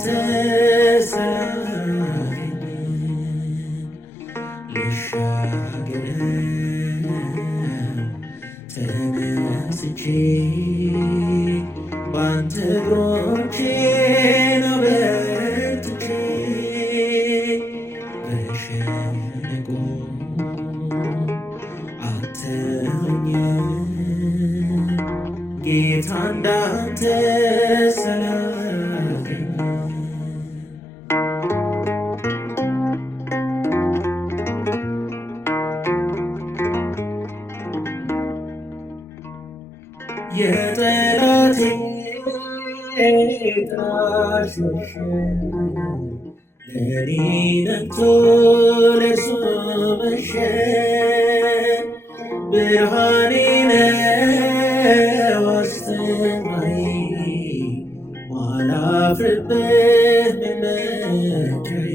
እንዳንተ ሳገኝ ልሻገር ተነስቼ ባንተ እግሮቼን አበርትቼ በሸለቆ አትተወኝም ጌታ እንዳንተ ሳላገኝ የጠላቴ ጥላ ሸሸ ለኔ ነግቶ ለእርሱ መሸ ብርሃኔ ነው አስተማሪ ማላፍርብህ መመኪያዬ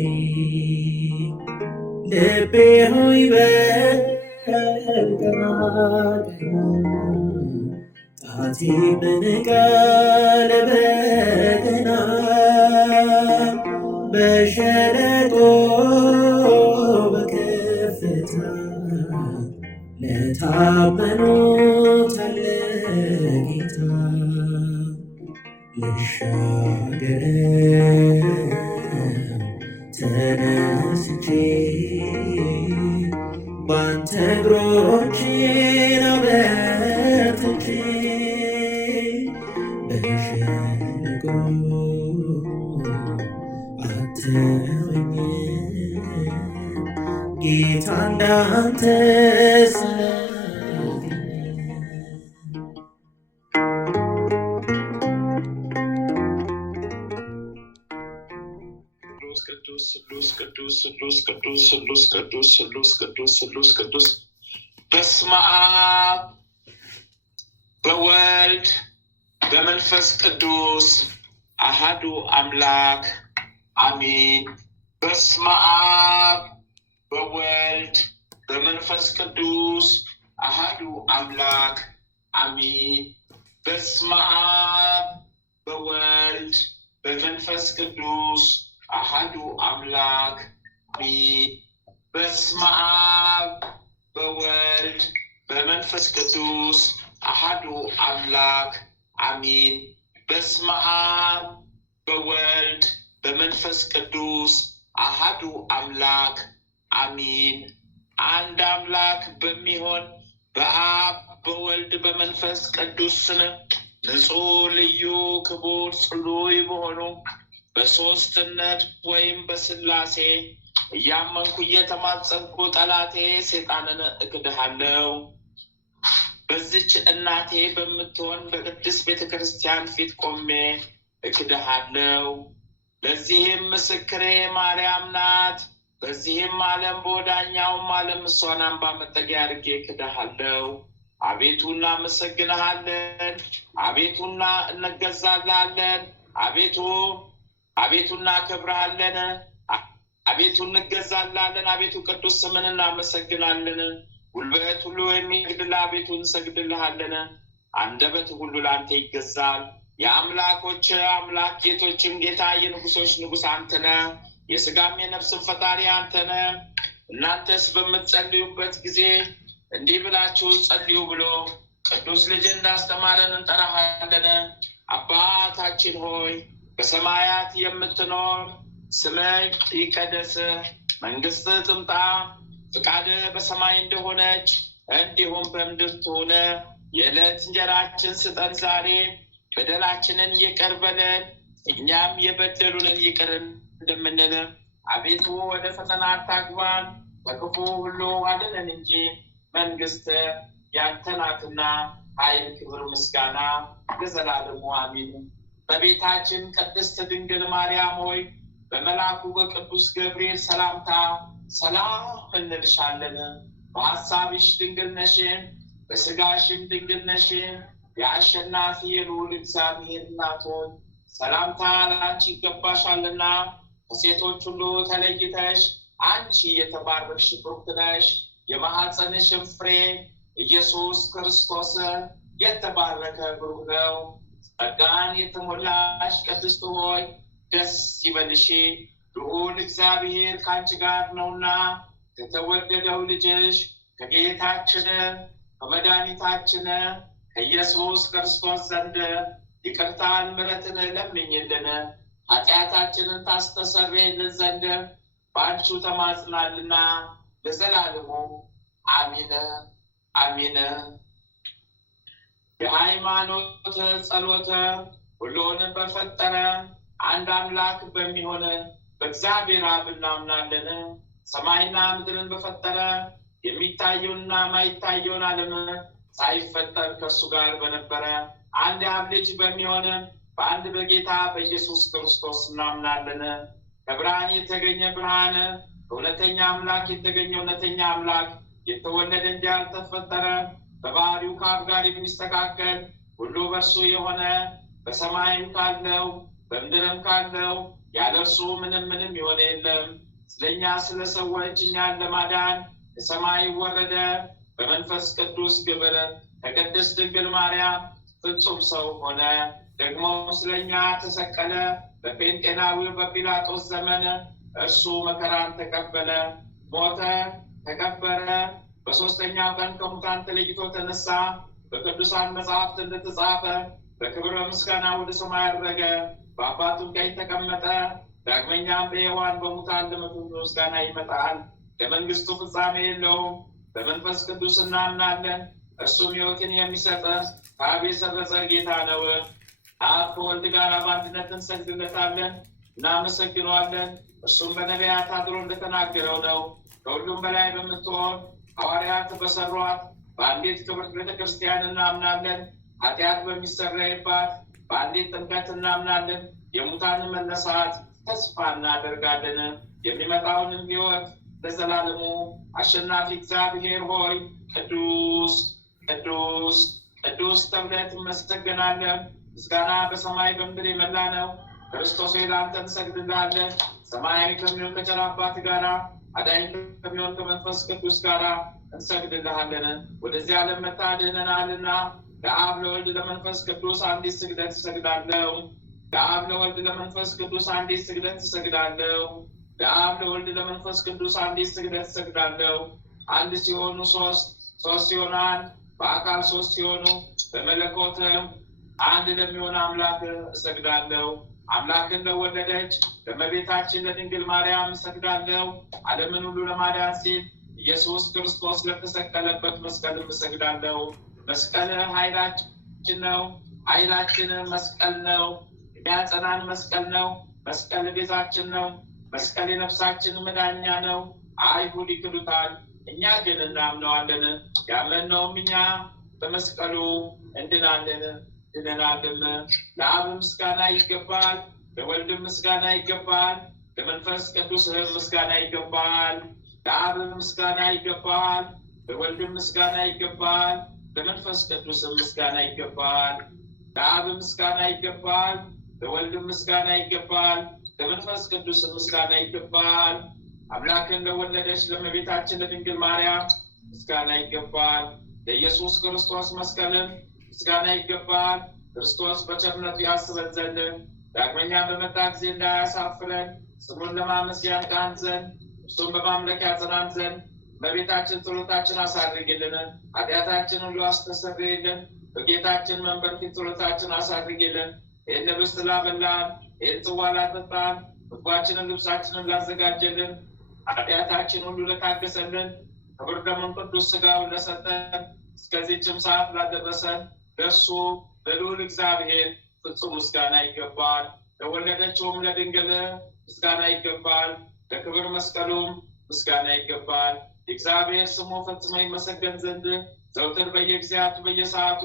ልቤ ሆይ በል ቀና ቀና ጣቴ በንቃለ በገና በሸለቆ በከፍታ ለታመኑት አለ ጌታ ልሻገር ተነስቼ ባንተ እግሮቼን አበርትቼ በሸለቆ አትተወኝም ጌታ እንዳንተ ሳላገኝ ቅዱስ በስመ አብ በወልድ በመንፈስ ቅዱስ አሃዱ አምላክ አሜን። በስመ አብ በወልድ በመንፈስ ቅዱስ አሃዱ አምላክ አሜን። በስመ አብ በወልድ በመንፈስ ቅዱስ አሃዱ አምላክ አሜን። በስመ አብ በወልድ በመንፈስ ቅዱስ አሃዱ አምላክ አሜን። በስመ አብ በወልድ በመንፈስ ቅዱስ አሃዱ አምላክ አሜን። አንድ አምላክ በሚሆን በአብ በወልድ በመንፈስ ቅዱስ ስም ንጹሕ ልዩ ክቡር ጽሉይ በሆኑ በሦስትነት ወይም በሥላሴ እያመንኩ እየተማጸንኩ ጠላቴ ሰይጣንን እክድሃለሁ። በዚች እናቴ በምትሆን በቅድስት ቤተ ክርስቲያን ፊት ቆሜ እክድሃለሁ። ለዚህም ምስክሬ ማርያም ናት። በዚህም ዓለም በወዳኛውም ዓለም እሷን አምባ መጠጊያ አድርጌ እክድሃለሁ። አቤቱ እናመሰግንሃለን። አቤቱና እንገዛልሃለን። አቤቱ እናከብርሃለን። አቤቱ እንገዛልሃለን። አቤቱ ቅዱስ ስምን እናመሰግናለን። ጉልበት ሁሉ የሚሰግድልህ አቤቱ እንሰግድልሃለን። አንደበት ሁሉ ለአንተ ይገዛል። የአምላኮች አምላክ ጌቶችም ጌታ የንጉሶች ንጉሥ አንተ ነህ። የሥጋም የነፍስም ፈጣሪ አንተ ነህ። እናንተስ በምትጸልዩበት ጊዜ እንዲህ ብላችሁ ጸልዩ ብሎ ቅዱስ ልጅ እንዳስተማረን እንጠራሃለን። አባታችን ሆይ በሰማያት የምትኖር ስምህ ይቀደስ፣ መንግሥትህ ትምጣ፣ ፍቃድህ በሰማይ እንደሆነች እንዲሁም በምድር ትሁን። የዕለት እንጀራችንን ስጠን ዛሬ፣ በደላችንን ይቅር በለን እኛም የበደሉንን ይቅር እንደምንል፣ አቤቱ ወደ ፈተና አታግባን ከክፉ ሁሉ አድነን እንጂ መንግሥት ያንተ ናትና ኃይል፣ ክብር፣ ምስጋና ለዘላለሙ አሜን። በቤታችን ቅድስት ድንግል ማርያም ሆይ በመልአኩ በቅዱስ ገብርኤል ሰላምታ ሰላም እንልሻለን። በሐሳብሽ ድንግል ነሽ፣ በሥጋሽም ድንግል ነሽ። የአሸናፊ የልዑል እግዚአብሔር እናት ሆይ ሰላምታ ለአንቺ ይገባሻልና ከሴቶች ሁሉ ተለይተሽ አንቺ የተባረክሽ ብሩክት ነሽ። የማኅፀንሽም ፍሬ ኢየሱስ ክርስቶስ የተባረከ ብሩክ ነው። ጸጋን የተሞላሽ ቅድስት ሆይ ደስ ይበልሽ ልዑል እግዚአብሔር ካንቺ ጋር ነውና ከተወደደው ልጅሽ ከጌታችን ከመድኃኒታችን ከኢየሱስ ክርስቶስ ዘንድ ይቅርታን ምሕረትን ለምኝልን ኃጢአታችንን ታስተሰርይልን ዘንድ በአንቺ ተማጽናልና ለዘላለሙ አሚን አሚን። የሃይማኖት ጸሎት ሁሉን በፈጠረ አንድ አምላክ በሚሆን በእግዚአብሔር አብ እናምናለን። ሰማይና ምድርን በፈጠረ የሚታየውንና የማይታየውን ዓለም ሳይፈጠር ከእሱ ጋር በነበረ አንድ የአብ ልጅ በሚሆን በአንድ በጌታ በኢየሱስ ክርስቶስ እናምናለን። ከብርሃን የተገኘ ብርሃን፣ ከእውነተኛ አምላክ የተገኘ እውነተኛ አምላክ፣ የተወለደ እንጂ ያልተፈጠረ፣ በባህሪው ከአብ ጋር የሚስተካከል፣ ሁሉ በእርሱ የሆነ፣ በሰማይም ካለው በምድርም ካለው ያለ እርሱ ምንም የሆነ የለም። ስለኛ ስለ ሰዎች እኛን ለማዳን ከሰማይ ወረደ። በመንፈስ ቅዱስ ግብር ከቅድስት ድንግል ማርያም ፍጹም ሰው ሆነ። ደግሞ ስለኛ ተሰቀለ። በጴንጤናዊው በጲላጦስ ዘመን እርሱ መከራን ተቀበለ፣ ሞተ፣ ተቀበረ። በሦስተኛው ቀን ከሙታን ተለይቶ ተነሳ። በቅዱሳን መጽሐፍት እንደተጻፈ በክብረ ምስጋና ወደ ሰማይ አረገ፣ በአባቱ ቀኝ ተቀመጠ። ዳግመኛም በሕያዋን በሙታን ለመክብር ምስጋና ይመጣል። ለመንግስቱ ፍጻሜ የለውም። በመንፈስ ቅዱስ እናምናለን። እርሱም ሕይወትን የሚሰጥ ከአብ የሰረጸ ጌታ ነው። አብ ከወልድ ጋር በአንድነት እንሰግድለታለን፣ እናመሰግነዋለን። እርሱም በነቢያት አድሮ እንደተናገረው ነው። ከሁሉም በላይ በምትሆን ሐዋርያት በሰሯት በአንዲት ክብርት ቤተክርስቲያን እናምናለን። ኃጢአት በሚሰረይባት በአንዲት ጥምቀት እናምናለን። የሙታንን መነሳት ተስፋ እናደርጋለን። የሚመጣውንም ሕይወት ለዘላለሙ አሸናፊ እግዚአብሔር ሆይ ቅዱስ ቅዱስ ቅዱስ ተብለህ ትመሰገናለህ። ምስጋና በሰማይ በምድር የመላ ነው። ክርስቶስ ሆይ ለአንተ እንሰግድልሃለን። ሰማያዊ ከሚሆን ከቸር አባት ጋራ አዳኝ ከሚሆን ከመንፈስ ቅዱስ ጋራ እንሰግድልሃለን። ወደዚህ ዓለም መጥተህ አድነናልና ለአብ ለወልድ ለመንፈስ ቅዱስ አንዲት ስግደት እሰግዳለሁ። ለአብ ለወልድ ለመንፈስ ቅዱስ አንዲት ስግደት እሰግዳለሁ። ለአብ ለወልድ ለመንፈስ ቅዱስ አንዲት ስግደት እሰግዳለሁ። አንድ ሲሆኑ ሶስት፣ ሶስት ሲሆኑ አንድ፣ በአካል ሶስት ሲሆኑ በመለኮትም አንድ ለሚሆን አምላክ እሰግዳለሁ። አምላክን ለወለደች ለእመቤታችን ለድንግል ማርያም እሰግዳለሁ። ዓለምን ሁሉ ለማዳን ሲል ኢየሱስ ክርስቶስ ለተሰቀለበት መስቀልም እሰግዳለሁ። መስቀል ኃይላችን ነው። ኃይላችን መስቀል ነው። የሚያጸናን መስቀል ነው። መስቀል ቤዛችን ነው። መስቀል የነፍሳችን መዳኛ ነው። አይሁድ ይክዱታል፣ እኛ ግን እናምነዋለን። ያመንነውም እኛ በመስቀሉ እንድናለን ድነናልም። ለአብ ምስጋና ይገባል፣ ለወልድም ምስጋና ይገባል፣ ለመንፈስ ቅዱስም ምስጋና ይገባል። ለአብ ምስጋና ይገባል፣ ለወልድም ምስጋና ይገባል፣ ለመንፈስ ቅዱስም ምስጋና ይገባል። ለአብ ምስጋና ይገባል፣ ለወልድም ምስጋና ይገባል፣ ለመንፈስ ቅዱስም ምስጋና ይገባል። አምላክን ለወለደች ለእመቤታችን ለድንግል ማርያም ምስጋና ይገባል። ለኢየሱስ ክርስቶስ መስቀልም ምስጋና ይገባል። ክርስቶስ በቸርነቱ ያስበን ዘንድ ዳግመኛ በመጣ ጊዜ እንዳያሳፍረን ስሙን ለማመስገን ያንቃን ዘንድ እርሱን በማምለክ ያጸናን ዘንድ እመቤታችን ጸሎታችን አሳርግልን፣ ኃጢአታችን ሁሉ አስተሰርይልን። በጌታችን መንበር ፊት ጸሎታችን አሳርግልን። ይህን ህብስት ላበላን፣ ይህን ጽዋ ላጠጣን፣ ምግባችንን ልብሳችንን ላዘጋጀልን፣ ኃጢአታችን ሁሉ ለታገሰልን፣ ክብር ደሙን ቅዱስ ሥጋውን ለሰጠን፣ እስከዚህችም ሰዓት ላደረሰን ለእርሱ ለልዑል እግዚአብሔር ፍጹም ምስጋና ይገባል። ለወለደችውም ለድንግል ምስጋና ይገባል። ለክብር መስቀሉም ምስጋና ይገባል። የእግዚአብሔር ስሙ ፈጽሞ ይመሰገን ዘንድ ዘውትር በየጊዜያቱ በየሰዓቱ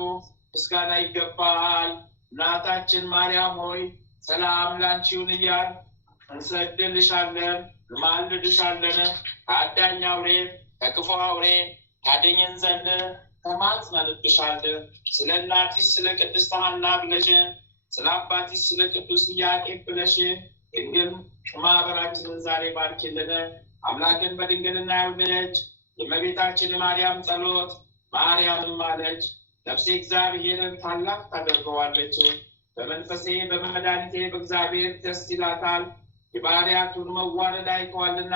ምስጋና ይገባል። እናታችን ማርያም ሆይ ሰላም ላንቺ ይሁን እያል እንሰግድልሻለን፣ እንማልድሻለን። ከአዳኝ አውሬ ከክፉ አውሬ ታድኝን ዘንድ ተማጽነንብሻለን። ስለ እናትሽ ስለ ቅድስት ሐና ብለሽ፣ ስለ አባትሽ ስለ ቅዱስ ኢያቄም ብለሽ ድንግል ማህበራችንን ዛሬ ባርኪልን። አምላክን በድንግልና የወለደች የእመቤታችን የማርያም ጸሎት ማርያምም አለች ነፍሴ እግዚአብሔርን ታላቅ ታደርገዋለች፣ በመንፈሴ በመድኃኒቴ በእግዚአብሔር ደስ ይላታል። የባሪያቱን መዋረድ አይተዋልና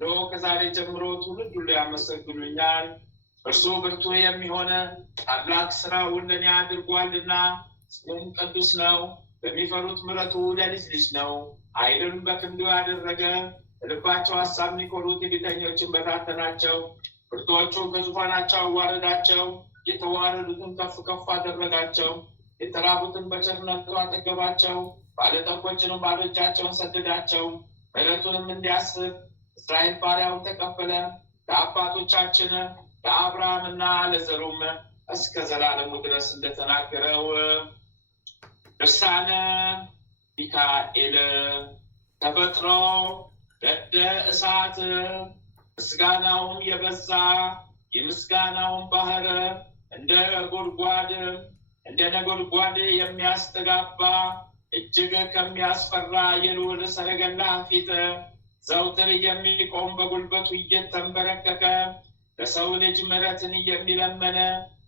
ኖ ከዛሬ ጀምሮ ትውልድ ሁሉ ያመሰግኑኛል። እርሱ ብርቱ የሚሆነ ታላቅ ሥራውን ለእኔ አድርጓልና ስሙም ቅዱስ ነው። በሚፈሩት ምሕረቱ ለልጅ ልጅ ነው። ኃይልን በክንዱ ያደረገ ልባቸው ሐሳብ የሚኮሩት ትዕቢተኞችን በታተናቸው። ብርቱዎቹን ከዙፋናቸው አዋረዳቸው፣ የተዋረዱትን ከፍ ከፍ አደረጋቸው። የተራቡትን በቸርነቱ አጠገባቸው፣ ባለጠጎችንም ባዶ እጃቸውን ሰደዳቸው። ምሕረቱንም እንዲያስብ እስራኤል ባሪያውን ተቀበለ። ለአባቶቻችን ለአብርሃምና ለዘሩም እስከ ዘላለሙ ድረስ እንደተናገረው። ድርሳነ ሚካኤል። ተፈጥሮ ነደ እሳት ምስጋናውም የበዛ የምስጋናውን ባህር እንደ ነጎድጓድ የሚያስተጋባ እጅግ ከሚያስፈራ የልዑል ሰረገላ ፊት ዘውትር የሚቆም በጉልበቱ እየተንበረከከ ለሰው ልጅ ምሕረትን የሚለመነ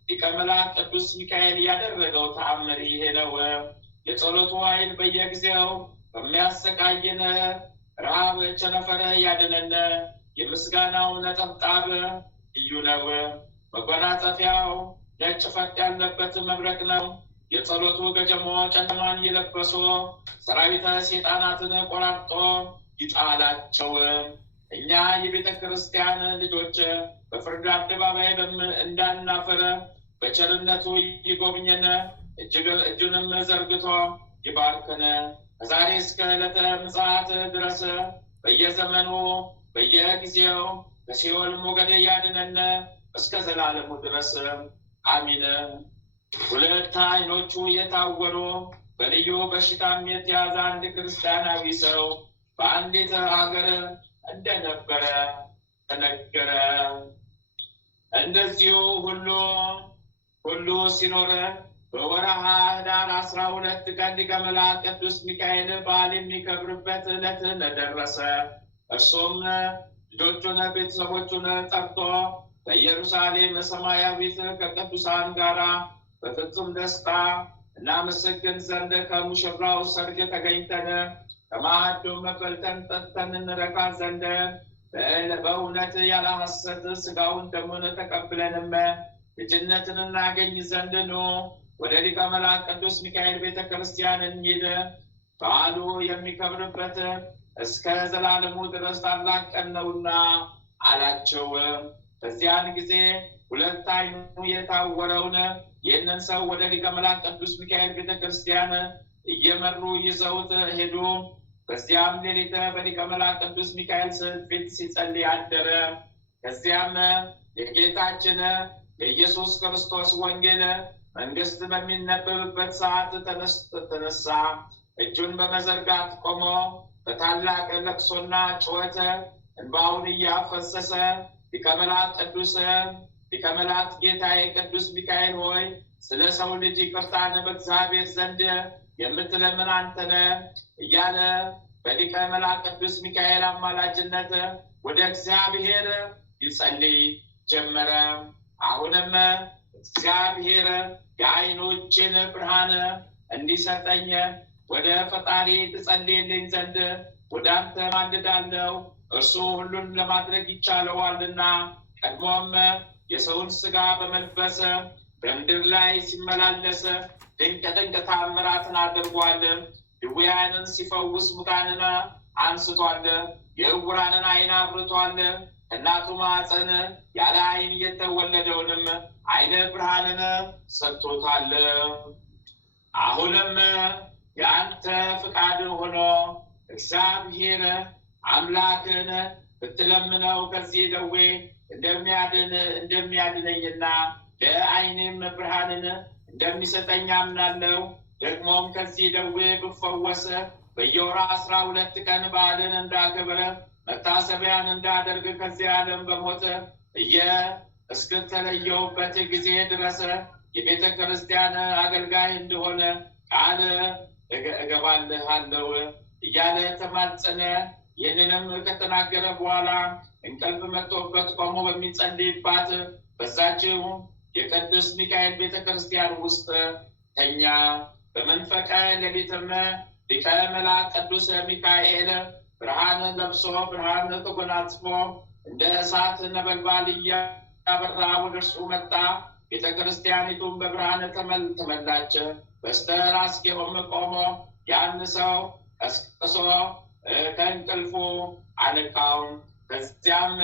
ሊቀ መላእክት ቅዱስ ሚካኤል ያደረገው ተአምር ይሄ ነው። የጸሎቱ ኃይል በየጊዜው በሚያሰቃየን ረሃብ ቸነፈር ያድነን። የምስጋናው ነጠብጣብ ልዩ ነው። መጎናጸፊያው ነጭ ፈርጥ ያለበት መብረቅ ነው። የጸሎቱ ገጀሞ ጨለማን የለበሱ ሰራዊተ ሰይጣናትን ቆራርጦ ይጣላቸው። እኛ የቤተ ክርስቲያን ልጆች በፍርድ አደባባይ እንዳናፈር በቸርነቱ ይጎብኘን፣ እጁንም ዘርግቶ ይባርከን። ከዛሬ እስከ ዕለተ ምጽአት ድረስ በየዘመኑ በየጊዜው ከሲኦል ሞገድ ያድነን እስከ ዘላለሙ ድረስ አሚን። ሁለት ዓይኖቹ የታወሩ በልዩ በሽታም የተያዘ አንድ ክርስቲያናዊ ሰው በአንዲት ሀገር እንደነበረ ተነገረ። እንደዚሁ ሁሉ ሲኖር በወርሃ ኅዳር 12 ቀን ሊቀ መላእክት ቅዱስ ሚካኤል በዓል የሚከብርበት ዕለት ደረሰ። እርሱም ልጆቹን ቤተሰቦቹን ጠርቶ በኢየሩሳሌም ሰማያዊት ከቅዱሳን ጋር በፍጹም ደስታ እናመሰግን ዘንድ ከሙሽራው ሰርግ ተገኝተን ከማዕዱም በልተን ጠጥተን እንረካ ዘንድ በእውነት ያለ ሐሰት ሥጋውን ደሙን ተቀብለንም ልጅነትን እናገኝ ዘንድ ኑ ወደ ሊቀ መላእክት ቅዱስ ሚካኤል ቤተ ክርስቲያን እንሂድ። በዓሉ የሚከብርበት እስከ ዘላለሙ ድረስ ታላቅ ቀን ነውና አላቸው። በዚያን ጊዜ ሁለት ዓይኑ የታወረውን ይህንን ሰው ወደ ሊቀ መላእክት ቅዱስ ሚካኤል ቤተ ክርስቲያን እየመሩ ይዘውት ሄዱ። በዚያም ሌሊት በሊቀ መላእክት ቅዱስ ሚካኤል ስዕል ፊት ሲጸልይ አደረ። ከዚያም የጌታችን የኢየሱስ ክርስቶስ ወንጌል መንግሥት በሚነበብበት ሰዓት ተነሳ። እጁን በመዘርጋት ቆሞ በታላቅ ለቅሶና ጩኸት እንባውን እያፈሰሰ ሊቀ መላእክት ጌታዬ ቅዱስ ሚካኤል ሆይ ስለ ሰው ልጅ ይቅርታን በእግዚአብሔር ዘንድ የምትለምን አንተነ እያለ በሊቀ መላእክት ቅዱስ ሚካኤል አማላጅነት ወደ እግዚአብሔር ይጸልይ ጀመረ። አሁንም እግዚአብሔር የዓይኖችን ብርሃን እንዲሰጠኝ ወደ ፈጣሪ ትጸልይልኝ ዘንድ ወደ አንተ ማልዳለሁ፣ እርሱ ሁሉን ለማድረግ ይቻለዋልና። ቀድሞም የሰውን ሥጋ በመልበስ በምድር ላይ ሲመላለስ ድንቅ ተአምራትን አድርጓል። ድውያንን ሲፈውስ ሙታንን አንስቷል። የዕውራንን ዓይን አብርቷል። ከእናቱ ማኅፀን ያለ ዓይን የተወለደውንም ዓይነ ብርሃንን ሰጥቶታል። አሁንም የአንተ ፍቃድ ሆኖ እግዚአብሔር አምላክን ብትለምነው ከዚህ ደዌ እንደሚያድነኝና ለዓይኔም ብርሃንን እንደሚሰጠኝ አምናለሁ። ደግሞም ከዚህ ደዌ ብፈወስ በየወራ 12 ቀን በዓልን እንዳከብር መታሰቢያን እንዳደርግ ከዚህ ዓለም በሞት እስክተለየውበት ጊዜ ድረስ የቤተ ክርስቲያን አገልጋይ እንደሆነ ቃል እገባልሃለሁ እያለ ተማጸነ። ይህንንም ከተናገረ በኋላ እንቅልፍ መጥቶበት ቆሞ በሚጸልይባት በዛችው የቅዱስ ሚካኤል ቤተ ክርስቲያን ውስጥ ተኛ። በመንፈቀ ሌሊትም ሊቀ መላእክት ቅዱስ ሚካኤል ብርሃንን ለብሶ ብርሃን ተጎናጽፎ እንደ እሳት ነበልባል እያበራ ወደ እርሱ መጣ። ቤተ ክርስቲያኒቱም በብርሃን ተመላች። በስተራስጌውም ቆሞ ያን ሰው ቀስቅሶ ከእንቅልፉ አነቃው። ከዚያም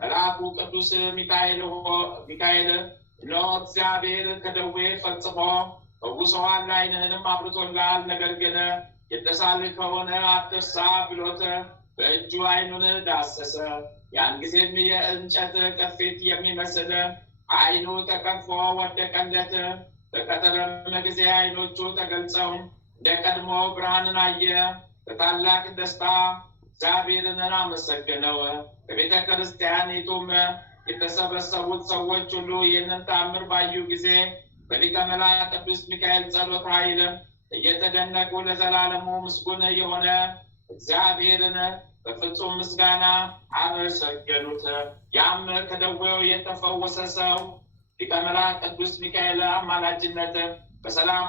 መልአኩ ቅዱስ ሚካኤል እነሆ እግዚአብሔር ከደዌ ፈጽሞ ፈውሶሃል፣ ዓይንህንም አብርቶልሃል፣ ነገር ግን የተሳለ ከሆነ አትርሳ ብሎት በእጁ ዓይኑን ዳሰሰ። ያን ጊዜም የእንጨት ቅርፊት የሚመስል ዓይኑ ተቀርፎ ወደቀለት። በቀትርም ጊዜ ዓይኖቹ ተገልጸው እንደ ቀድሞ ብርሃንን አየ። በታላቅ ደስታ እግዚአብሔርን አመሰገነው። በቤተ ክርስቲያኒቱም የተሰበሰቡት ሰዎች ሁሉ ይህንን ተአምር ባዩ ጊዜ በሊቀ መላእክት ቅዱስ ሚካኤል ጸሎት ኃይል እየተደነቁ ለዘላለሙ ምስጉን የሆነ እግዚአብሔርን በፍጹም ምስጋና አመሰገኑት። ያም ከደዌው የተፈወሰ ሰው ሊቀ መላእክት ቅዱስ ሚካኤል አማላጅነት በሰላም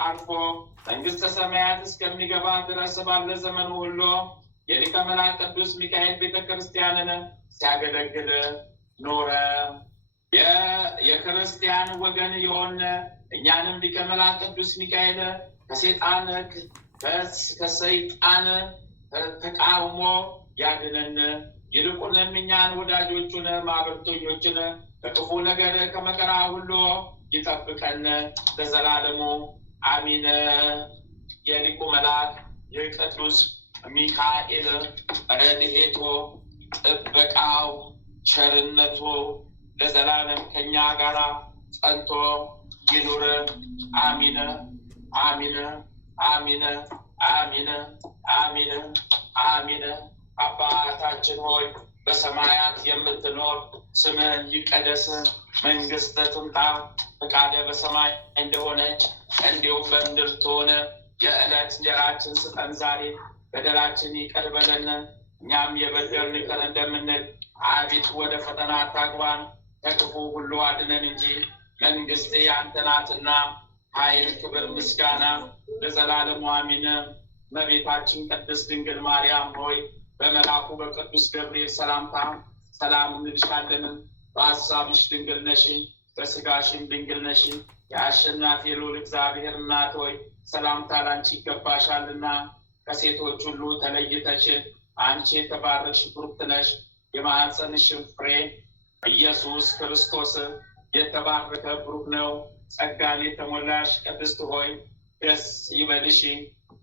አልፎ መንግሥተ ሰማያት እስከሚገባ ድረስ ባለ ዘመኑ ሁሉ የሊቀ መላእክት ቅዱስ ሚካኤል ቤተ ክርስቲያንን ሲያገለግል ኖረ። የክርስቲያን ወገን የሆነ እኛንም ሊቀ መላእክት ቅዱስ ሚካኤል ከሰይጣን ተቃውሞ ያድነን። ይልቁንም እኛን ወዳጆቹን ማህበርተኞችን ከክፉ ነገር ከመከራ ሁሉ ይጠብቀን ለዘላለሙ አሚን። የሊቁ መልአክ የቅዱስ ሚካኤል ረድኤቱ ጥበቃው ቸርነቱ ለዘላለም ከኛ ጋር ጸንቶ ይኑር። አሚን አሚን አሚን አሚን አሚን አሚን። አባታችን ሆይ በሰማያት የምትኖር ስምህ ይቀደስ፣ መንግሥትህ ትምጣ፣ ፈቃድህ በሰማይ እንደሆነች እንዲሁም በምድር ትሁን። የዕለት እንጀራችን ስጠን ዛሬ፣ በደላችን ይቅር በለን እኛም የበደሉንን ይቅር እንደምንል፣ አቤቱ ወደ ፈተና አታግባን ከክፉ ሁሉ አድነን እንጂ መንግሥት ያንተ ናትና ኃይል፣ ክብር፣ ምስጋና ለዘላለሙ አሜን። እመቤታችን ቅድስት ድንግል ማርያም ሆይ በመልአኩ በቅዱስ ገብርኤል ሰላምታ ሰላም እንልሻለን። በሐሳብሽ ድንግል ነሽ፣ በሥጋሽም ድንግል ነሽ። የአሸናፊ ልዑል እግዚአብሔር እናት ሆይ ሰላምታ ላንቺ ይገባሻልና ከሴቶች ሁሉ ተለይተሽ አንቺ የተባረክሽ ብሩክት ነሽ። የማኅፀንሽም ፍሬ ኢየሱስ ክርስቶስ የተባረከ ብሩክ ነው። ጸጋን የተሞላሽ ቅድስት ሆይ ደስ ይበልሽ፣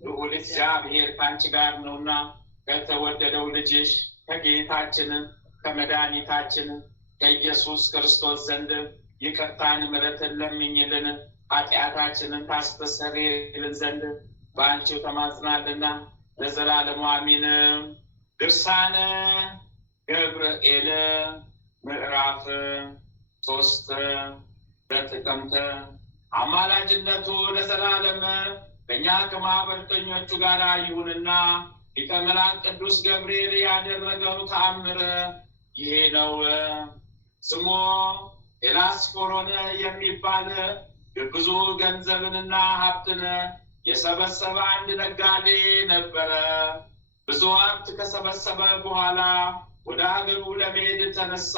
ልዑል እግዚአብሔር ከአንቺ ጋር ነውና ከተወደደው ልጅሽ ከጌታችን ከመድኃኒታችን ከኢየሱስ ክርስቶስ ዘንድ ይቅርታን ምሕረትን ለምኝልን ኃጢአታችንን ታስተሰርይልን ዘንድ በአንቺው ተማጽናልና ለዘላለሙ አሜን። ድርሳነ ገብርኤል ምዕራፍ 3 በጥቅምት። አማላጅነቱ ለዘላለም ከእኛ ከማኅበርተኞቹ ጋር ይሁንና ሊቀ መላእክት ቅዱስ ገብርኤል ያደረገው ተአምር ይሄ ነው። ስሙ ኤላስፎሮን የሚባል ብዙ ገንዘብንና ሀብትን የሰበሰበ አንድ ነጋዴ ነበረ። ብዙ ሀብት ከሰበሰበ በኋላ ወደ ሀገሩ ለመሄድ ተነሳ።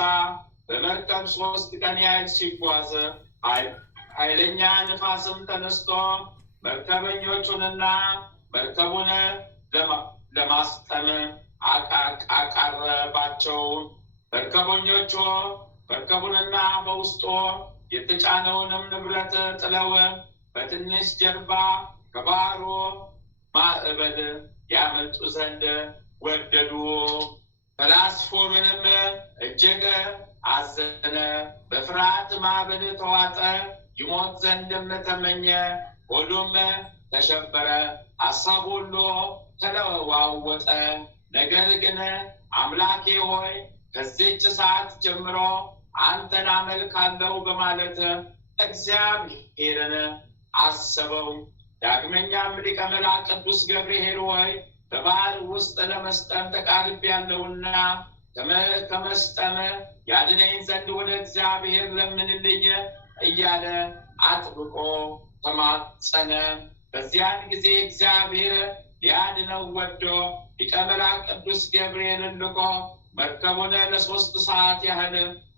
በመርከብ 3 ቀን ያህል ሲጓዝ ኃይለኛ ንፋስም ተነስቶ መርከበኞቹንና መርከቡን ለማስጠም አቃረባቸው። መርከበኞቹ መርከቡንና በውስጡ የተጫነውንም ንብረት ጥለው በትንሽ ጀልባ ከባህሩ ማዕበል ያመልጡ ዘንድ ወደዱ። ኤላስፎሮንም እጅግ አዘነ፣ በፍርሃት ማዕበል ተዋጠ፣ ይሞት ዘንድም ተመኘ። ሆዱም ተሸበረ፣ ሐሳብ ሁሉ ተለዋወጠ። ነገር ግን አምላኬ ሆይ ከዚህች ሰዓት ጀምሮ አንተን አመልካለሁ በማለት እግዚአብሔርን አሰበው። ዳግመኛም ሊቀ መላእክት ቅዱስ ገብርኤል ሆይ በባህር ውስጥ ለመስጠም ተቃርቤያለሁና ከመስጠም ያድነኝ ዘንድ ወደ እግዚአብሔር ለምንልኝ እያለ አጥብቆ ተማጸነ። በዚያን ጊዜ እግዚአብሔር ሊያድነው ወዶ ሊቀ መላእክት ቅዱስ ገብርኤልን ልኮ መርከቡን ለ3 ሰዓት ያህል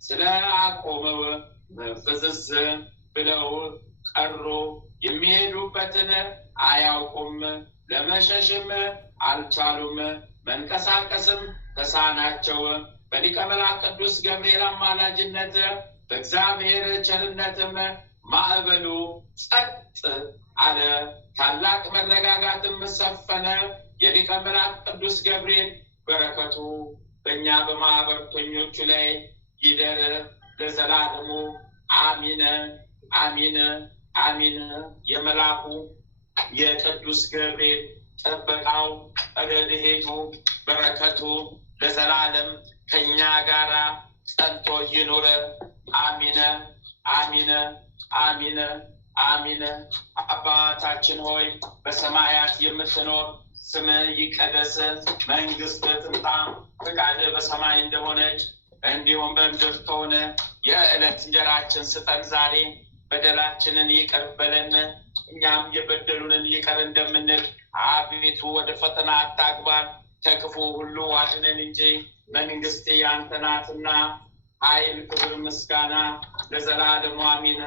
ስለ አቆመው ፍዝዝ ብለው ቀሩ። የሚሄዱበትን አያውቁም፣ ለመሸሽም አልቻሉም፣ መንቀሳቀስም ተሳናቸው። በሊቀ መላእክት ቅዱስ ገብርኤል አማላጅነት በእግዚአብሔር ቸርነትም ማዕበሉ ጸጥ አለ፣ ታላቅ መረጋጋትም ሰፈነ። የሊቀ መላእክት ቅዱስ ገብርኤል በረከቱ በእኛ በማኅበርተኞቹ ላይ ይደር ለዘላለሙ አሚን አሚን አሚን። የመልአኩ የቅዱስ ገብርኤል ጥበቃው ረድኤቱ በረከቱ ለዘላለም ከእኛ ጋራ ጸንቶ ይኑር። አሚን አሚን አሚን አሚን። አባታችን ሆይ በሰማያት የምትኖር ስምህ ይቀደስ፣ መንግሥትህ ትምጣ፣ ፈቃድህ በሰማይ እንደሆነች እንዲሁም በምድር ትሁን። የዕለት እንጀራችን ስጠን ዛሬ፣ በደላችንን ይቅር በለን እኛም የበደሉንን ይቅር እንደምንል፣ አቤቱ ወደ ፈተና አታግባን ከክፉ ሁሉ አድነን እንጂ መንግሥት ያንተ ናትና ኃይል፣ ክብር፣ ምስጋና ለዘላለሙ አሚን።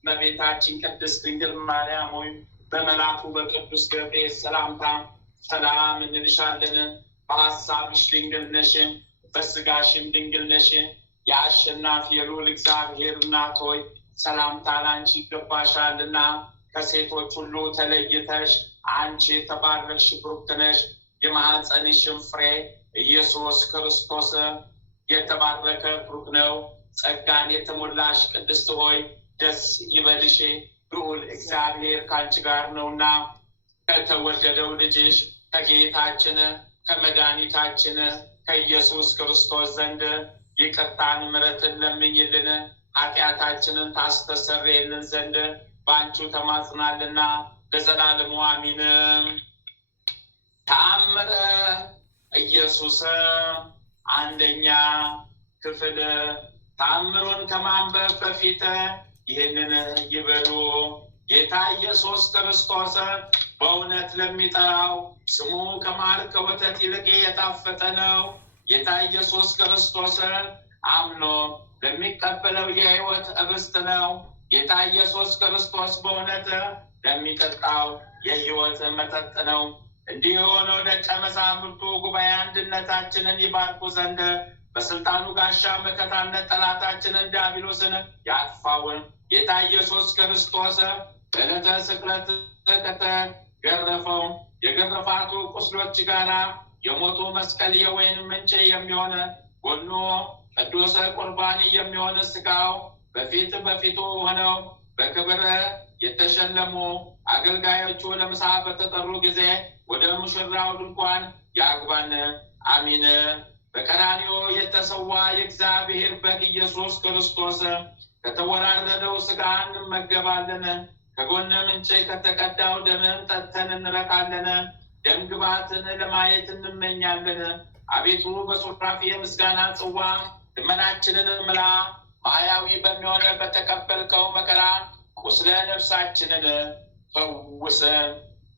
እመቤታችን ቅድስት ድንግል ማርያም ሆይ በመልአኩ በቅዱስ ገብርኤል ሰላምታ ሰላም እንልሻለን። በሐሳብሽ ድንግል ነሽ፣ በሥጋሽም ድንግል ነሽ። የአሸናፊ የልዑል እግዚአብሔር እናት ሆይ ሰላምታ ላንቺ ይገባሻልና ከሴቶች ሁሉ ተለይተሽ አንቺ የተባረክሽ ብሩክት ነሽ። የማኅፀንሽም ፍሬ ኢየሱስ ክርስቶስ የተባረከ ብሩክ ነው። ጸጋን የተሞላሽ ቅድስት ሆይ ደስ ይበልሽ፣ ልዑል እግዚአብሔር ከአንቺ ጋር ነውና ከተወደደው ልጅሽ ከጌታችን ከመድኃኒታችን ከኢየሱስ ክርስቶስ ዘንድ ይቅርታን ምሕረትን ለምኝልን ኃጢአታችንን ታስተሰርይልን ዘንድ በአንቺ ተማጽናልና ለዘላለሙ አሚን። ተአምረ ኢየሱስ አንደኛ ክፍል። ተአምሩን ከማንበብ በፊት ይህንን ይበሉ። ጌታ ኢየሱስ ክርስቶስ በእውነት ለሚጠራው ስሙ ከማር ከወተት ይልቅ የጣፈጠ ነው። ጌታ ኢየሱስ ክርስቶስ አምኖ ለሚቀበለው የሕይወት ኅብስት ነው። ጌታ ኢየሱስ ክርስቶስ በእውነት ለሚጠጣው የሕይወት መጠጥ ነው። እንዲህ የሆነው ደቀ መዛሙርቱ ጉባኤ አንድነታችንን ይባርኩ ዘንድ በስልጣኑ ጋሻ መከታነት ጠላታችንን ዲያብሎስን ያጥፋውን ጌታ ኢየሱስ ክርስቶስ በዕለተ ስቅለት ከተገረፈው የግርፋቱ ቁስሎች ጋራ የሞቱ መስቀል የወይን ምንጭ የሚሆን ጎኑ ቅዱስ ቁርባን የሚሆን ሥጋው በፊቱ ሆነው በክብር የተሸለሙ አገልጋዮቹ ለምሳ በተጠሩ ጊዜ ወደ ሙሽራው ድንኳን ያግባን። አሚን። በቀራንዮ የተሰዋ የእግዚአብሔር በግ ኢየሱስ ክርስቶስ ከተወራረደው ሥጋ እንመገባለን። ከጎነ ምንጭ ከተቀዳው ደምም ጠጥተን እንረካለን። ደም ግባትን ለማየት እንመኛለን። አቤቱ በሱራፊ የምስጋና ጽዋ ልመናችንን ምላ። ማያዊ በሚሆነ በተቀበልከው መከራ ቁስለ ነፍሳችንን ፈውስ።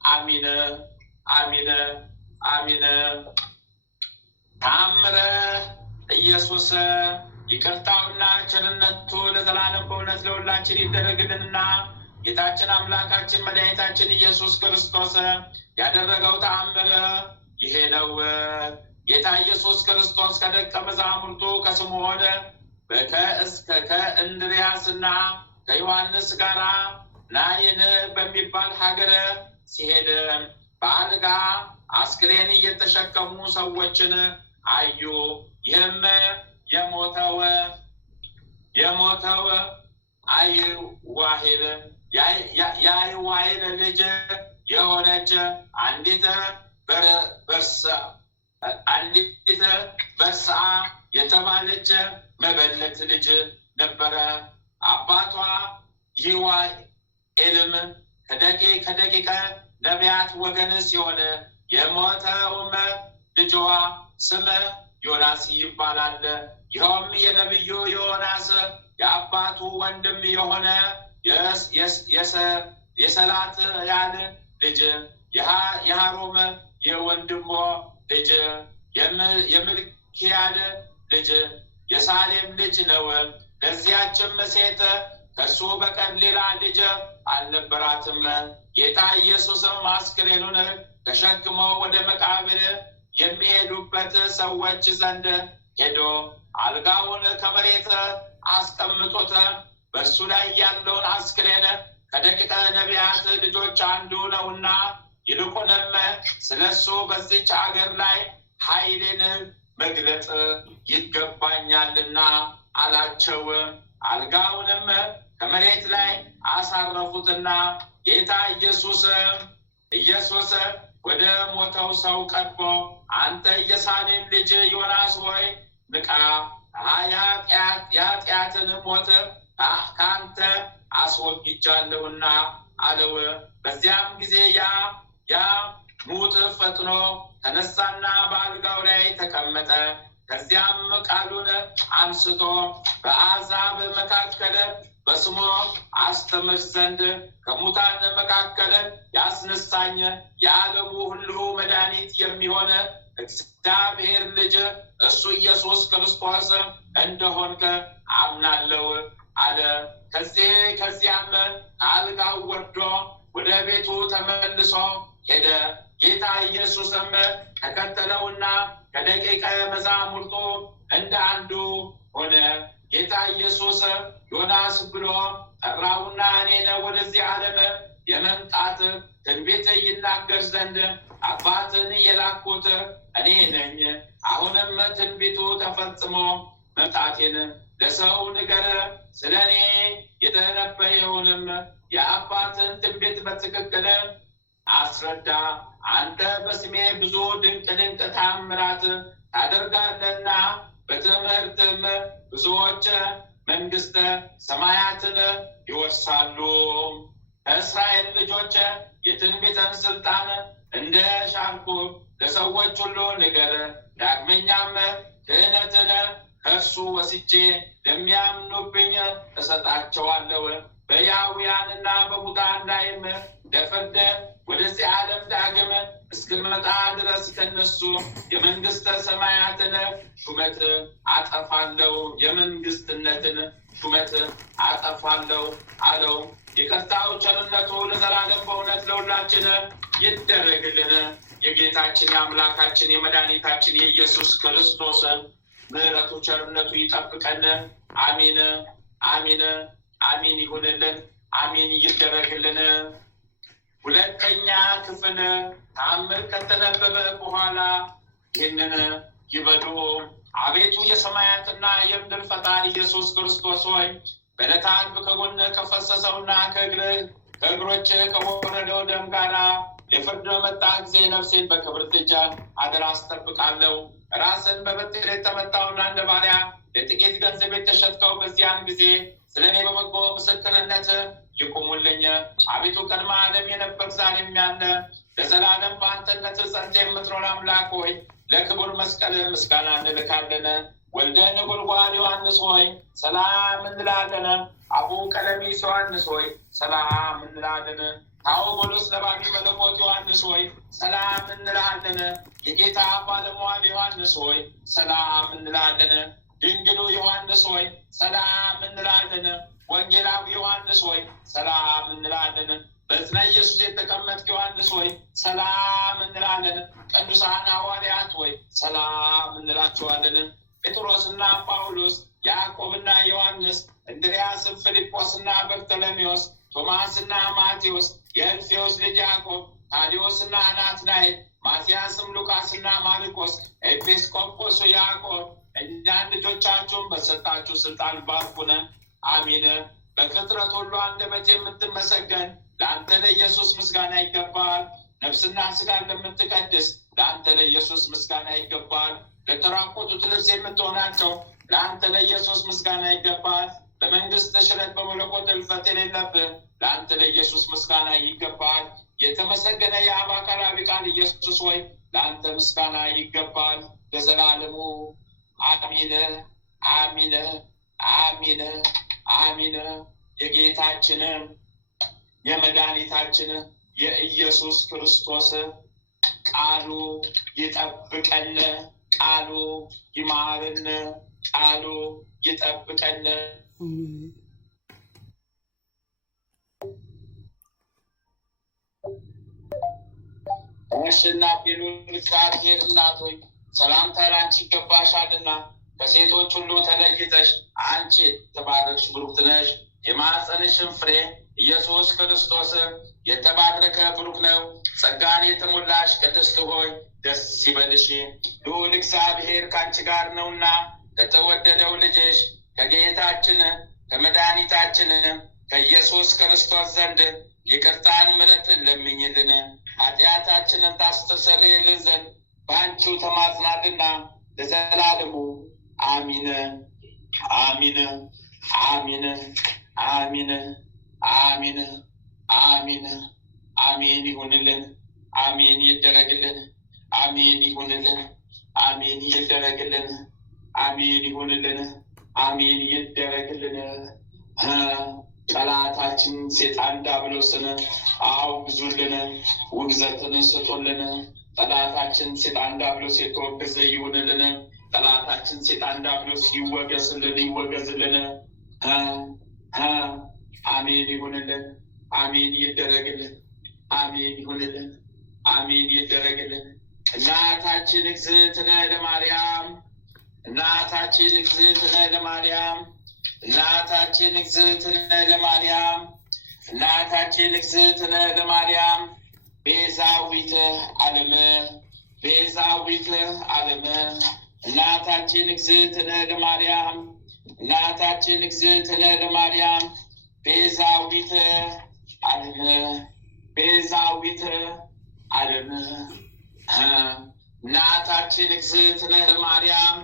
አሚን አሚን አሚን። ተአምረ ኢየሱስ ይቅርታውና ቸርነቱ ለዘላለም በእውነት ለሁላችን ይደረግልንና ጌታችን አምላካችን መድኃኒታችን ኢየሱስ ክርስቶስ ያደረገው ተአምር ይሄ ነው። ጌታ ኢየሱስ ክርስቶስ ከደቀ መዛሙርቱ ከስምዖን ከእንድርያስና ከዮሐንስ ጋር ናይን በሚባል ሀገር ሲሄድ በአልጋ አስክሬን እየተሸከሙ ሰዎችን አዩ። ይህም የሞተው የአይዋሂል ልጅ የሆነች አንዲት በርሳ የተባለች መበለት ልጅ ነበረ። አባቷ ይዋኤልም ከደቂቀ ነቢያት ወገን ሲሆን የሞተውም ልጅዋ ስም ዮናስ ይባላል። ይኸውም የነቢዩ ዮናስ የአባቱ ወንድም የሆነ የሰላትያል ልጅ የሃሮም የወንድሞ ልጅ የምልኪያል ልጅ የሳሌም ልጅ ነው። ለዚያችም ሴት ከሱ በቀር ሌላ ልጅ አልነበራትም። ጌታ ኢየሱስም አስክሬኑን ተሸክሞ ወደ መቃብር የሚሄዱበት ሰዎች ዘንድ ሄዶ አልጋውን ከመሬት አስቀምጦት በእርሱ ላይ ያለውን አስክሬን ከደቂቀ ነቢያት ልጆች አንዱ ነውና ይልቁንም ስለ እሱ በዚች አገር ላይ ኃይሌን መግለጥ ይገባኛልና አላቸው። አልጋውንም ከመሬት ላይ አሳረፉትና ጌታ ኢየሱስ ወደ ሞተው ሰው ቀርቦ አንተ የሳሌም ልጅ ዮናስ ሆይ ንቃ፣ የኃጢአትን ሞት ከአንተ አስወግጃለሁና አለው። በዚያም ጊዜ ያ ሙት ፈጥኖ ተነሳና በአልጋው ላይ ተቀመጠ። ከዚያም ቃሉን አንስቶ በአሕዛብ መካከል በስሙ አስተምር ዘንድ ከሙታን መካከል ያስነሳኝ የዓለሙ ሁሉ መድኃኒት የሚሆን እግዚአብሔር ልጅ እሱ ኢየሱስ ክርስቶስ እንደሆንክ አምናለሁ አለ። ከዚያም ከአልጋው ወርዶ ወደ ቤቱ ተመልሶ ሄደ። ጌታ ኢየሱስም ተከተለውና ከደቂቀ መዛሙርቱ እንደ አንዱ ሆነ። ጌታ ኢየሱስ ዮናስ ብሎ ጠራውና እኔን ወደዚህ ዓለም የመምጣት ትንቢት ይናገር ዘንድ አባትን የላኩት እኔ ነኝ። አሁንም ትንቢቱ ተፈጽሞ መምጣቴን ለሰው ንገር፣ ስለ እኔ የተነበየውንም የአባትን ትንቢት በትክክል አስረዳ። አንተ በስሜ ብዙ ድንቅ ታምራት ታደርጋለህና በትምህርትም ብዙዎች መንግሥተ ሰማያትን ይወርሳሉ። ከእስራኤል ልጆች የትንቢትን ስልጣን እንደ ሻርኩ ለሰዎች ሁሉ ንገር። ዳግመኛም ክህነትን ከእርሱ ወስጄ ለሚያምኑብኝ እሰጣቸዋለሁ። በሕያዋንና በሙታን ላይም ለፍርድ ወደዚህ ዓለም ዳግም እስክመጣ ድረስ ከነሱ የመንግሥተ ሰማያትን ሹመት አጠፋለሁ፣ የመንግስትነትን ሹመት አጠፋለሁ አለው። ይቅርታው ቸርነቱ ለዘላለም በእውነት ለሁላችን ይደረግልን። የጌታችን የአምላካችን የመድኃኒታችን የኢየሱስ ክርስቶስ ምሕረቱ ቸርነቱ ይጠብቀን። አሚን አሚን አሚን ይሁንልን። አሚን ይደረግልን። ሁለተኛ ክፍል ተአምር ከተነበበ በኋላ ይህንን ይበሉ። አቤቱ የሰማያትና የምድር ፈጣሪ ኢየሱስ ክርስቶስ ሆይ በዕለተ ዓርብ ከጎን ከፈሰሰውና ከእግሮች ከወረደው ደም ጋራ የፍርድ በመጣ ጊዜ ነፍሴን በክብር እጅ አደራ አስጠብቃለሁ። ራስን በበትር የተመታውና እንደ ባሪያ ለጥቂት ገንዘብ የተሸጥከው በዚያን ጊዜ ስለ እኔ በበጎ ምስክርነት ይቁሙልኝ። አቤቱ ቀድመ ዓለም የነበር ዛሬም ያለ ለዘላለም በአንተነት ጸንተ የምትኖር አምላክ ሆይ ለክቡር መስቀል ምስጋና እንልካለን። ወልደ ነጎድጓድ ዮሐንስ ሆይ ሰላም እንላለን። አቡ ቀለሚስ ዮሐንስ ሆይ ሰላም እንላለን። ታኦጎሎስ ነባቢ መለኮት ዮሐንስ ሆይ ሰላም እንላለን። የጌታ ባለሟል ዮሐንስ ሆይ ሰላም እንላለን። ድንግሉ ዮሐንስ ሆይ ሰላም እንላለን። ወንጌላዊ ዮሐንስ ሆይ ሰላም እንላለን። በዕፀ ኢየሱስ የተቀመጥክ ዮሐንስ ሆይ ሰላም እንላለን። ቅዱሳን ሐዋርያት ሆይ ሰላም እንላቸዋለን። ጴጥሮስና ጳውሎስ፣ ያዕቆብና ዮሐንስ፣ እንድርያስ፣ ፊልጶስና በርተሎሜዎስ፣ ቶማስና ማቴዎስ፣ የእልፌዎስ ልጅ ያዕቆብ፣ ታዲዮስና ናትናኤል፣ ማትያስም፣ ሉቃስና ማርቆስ፣ ኤጲስቆጶሱ ያዕቆብ እኛን ልጆቻችሁን በሰጣችሁ ስልጣን ባርኩን። አሚን። በፍጥረት ሁሉ አንደበት የምትመሰገን ለአንተ ለኢየሱስ ምስጋና ይገባል። ነፍስና ስጋን ለምትቀድስ ለአንተ ለኢየሱስ ምስጋና ይገባል። ለተራቆቱት ልብስ የምትሆናቸው ለአንተ ለኢየሱስ ምስጋና ይገባል። በመንግስት ሽረት በመለኮት እልፈት የሌለብህ ለአንተ ለኢየሱስ ምስጋና ይገባል። የተመሰገነ የአብ አካላዊ ቃል ኢየሱስ ሆይ ለአንተ ምስጋና ይገባል ለዘላለሙ። አሚን አሚን አሚን አሚን። የጌታችን የመድኃኒታችን የኢየሱስ ክርስቶስ ቃሉ ይጠብቀን፣ ቃሉ ይማረን፣ ቃሉ ይጠብቀን። አሸናፊ ልዑል እግዚአብሔር እናት ሆይ ሰላምታ ላንቺ ይገባሻልና ከሴቶች ሁሉ ተለይተሽ አንቺ የተባረክሽ ብሩክት ነሽ። የማኅፀንሽን ፍሬ ኢየሱስ ክርስቶስ የተባረከ ብሩክ ነው። ጸጋን የተሞላሽ ቅድስት ሆይ ደስ ይበልሽ፣ ልዑል እግዚአብሔር ከአንቺ ጋር ነውና ከተወደደው ልጅሽ ከጌታችን ከመድኃኒታችን ከኢየሱስ ክርስቶስ ዘንድ ይቅርታን ምሕረትን ለምኝልን ኃጢአታችንን ታስተሰርይልን ዘንድ በአንቺው ተማጽናልና ለዘላለሙ አሚን አሚን አሚን አሚን አሚን አሚን አሚን ይሁንልን። አሚን ይደረግልን። አሚን ይሁንልን። አሚን ይደረግልን። አሚን ይሁንልን። አሚን ይደረግልን። ጠላታችን ሴጣን ዲያብሎስን አውግዙልን፣ ውግዘትን ስጡልን። ጠላታችን ሴጣን ዲያብሎስ የተወገዘ ይሁንልን። ጠላታችን ሴጣን ዲያብሎስ ይወገዝልን፣ ይወገዝልን። አሜን ይሁንልን። አሜን ይደረግልን። አሜን ይሁንልን። አሜን ይደረግልን። እናታችን እግዝእትነ ለማርያም፣ እናታችን እግዝእትነ ለማርያም፣ እናታችን እግዝእትነ ለማርያም፣ እናታችን እግዝእትነ ለማርያም ቤዛዊተ ዓለም፣ ቤዛዊተ ዓለም። እናታችን እግዝእትነ ለማርያም፣ እናታችን እግዝእትነ ለማርያም ቤዛዊተ ዓለም፣ ቤዛዊተ ዓለም። እናታችን እግዝእትነ ለማርያም፣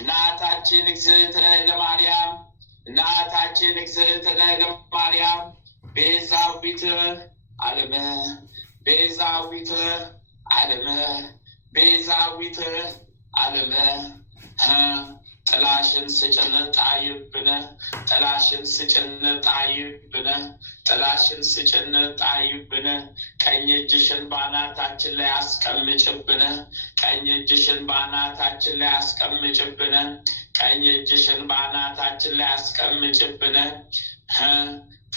እናታችን እግዝእትነ ለማርያም፣ እናታችን እግዝእትነ ለማርያም ቤዛዊተ ዓለም፣ ቤዛዊተ ዓለም፣ ቤዛዊተ ዓለም። ጥላሽን ስጭን ጣይብነ፣ ጥላሽን ስጭን ጣይብነ፣ ጥላሽን ስጭን ጣይብነ። ቀኝ እጅሽን በአናታችን ላይ አስቀምጭብነ፣ ቀኝ እጅሽን በአናታችን ላይ አስቀምጭብነ፣ ቀኝ እጅሽን በአናታችን ላይ አስቀምጭብነ።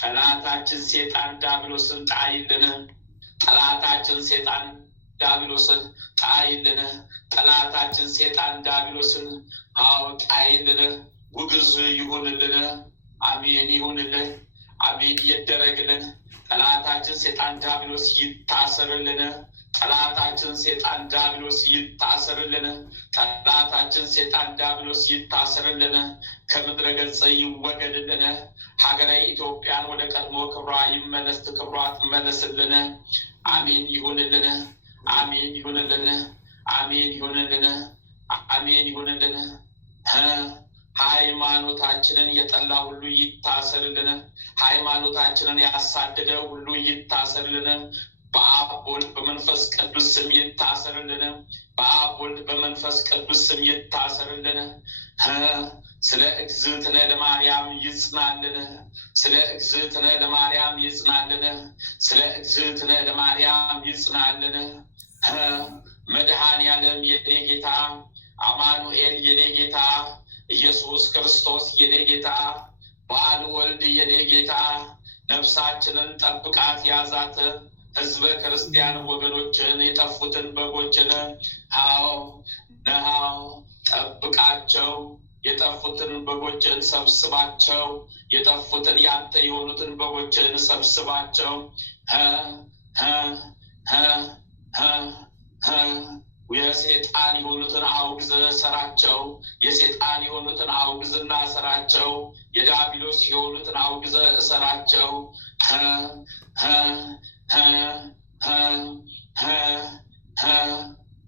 ጠላታችን ሴጣን ዲያብሎስን ጣይልን፣ ጠላታችን ሴጣን ዲያብሎስን ጣይልን፣ ጠላታችን ሴጣን ዲያብሎስን ጣይልን። ውግዝ ይሁንልን። አሜን ይሁንልን። አሜን ይደረግልን። ጠላታችን ሴጣን ዲያብሎስ ይታሰርልን። ጠላታችን ሴጣን ዲያብሎስ ይታሰርልን። ጠላታችን ሴጣን ዲያብሎስ ይታሰርልን። ከምድረ ገጽ ይወገድልን። ሀገረ ኢትዮጵያን ወደ ቀድሞ ክብሯ ይመለስ፣ ክብሯ ትመለስልን። አሜን ይሁንልን። አሜን ይሁንልን። አሜን ይሁንልን። አሜን ይሁንልን። ሃይማኖታችንን የጠላ ሁሉ ይታሰርልን። ሃይማኖታችንን ያሳደደ ሁሉ ይታሰርልን። በአብ ወልድ በመንፈስ ቅዱስ ስም ይታሰርልን። በአብ ወልድ በመንፈስ ቅዱስ ስም ይታሰርልን። ስለ እግዝእትነ ለማርያም ይጽናልን። ስለ እግዝእትነ ለማርያም ይጽናልን። ስለ እግዝእትነ ለማርያም ይጽናልን። መድኃኔዓለም የኔ ጌታ፣ አማኑኤል የኔ ጌታ፣ ኢየሱስ ክርስቶስ የኔ ጌታ፣ በዓል ወልድ የኔ ጌታ፣ ነፍሳችንን ጠብቃት ያዛት። ህዝበ ክርስቲያን ወገኖችን የጠፉትን በጎችን ነሃው ጠብቃቸው። የጠፉትን በጎችን ሰብስባቸው። የጠፉትን ያንተ የሆኑትን በጎችን ሰብስባቸው። የሴጣን የሆኑትን አውግዘ ሰራቸው። የሴጣን የሆኑትን አውግዝና ሰራቸው። የዲያብሎስ የሆኑትን አውግዘ እሰራቸው።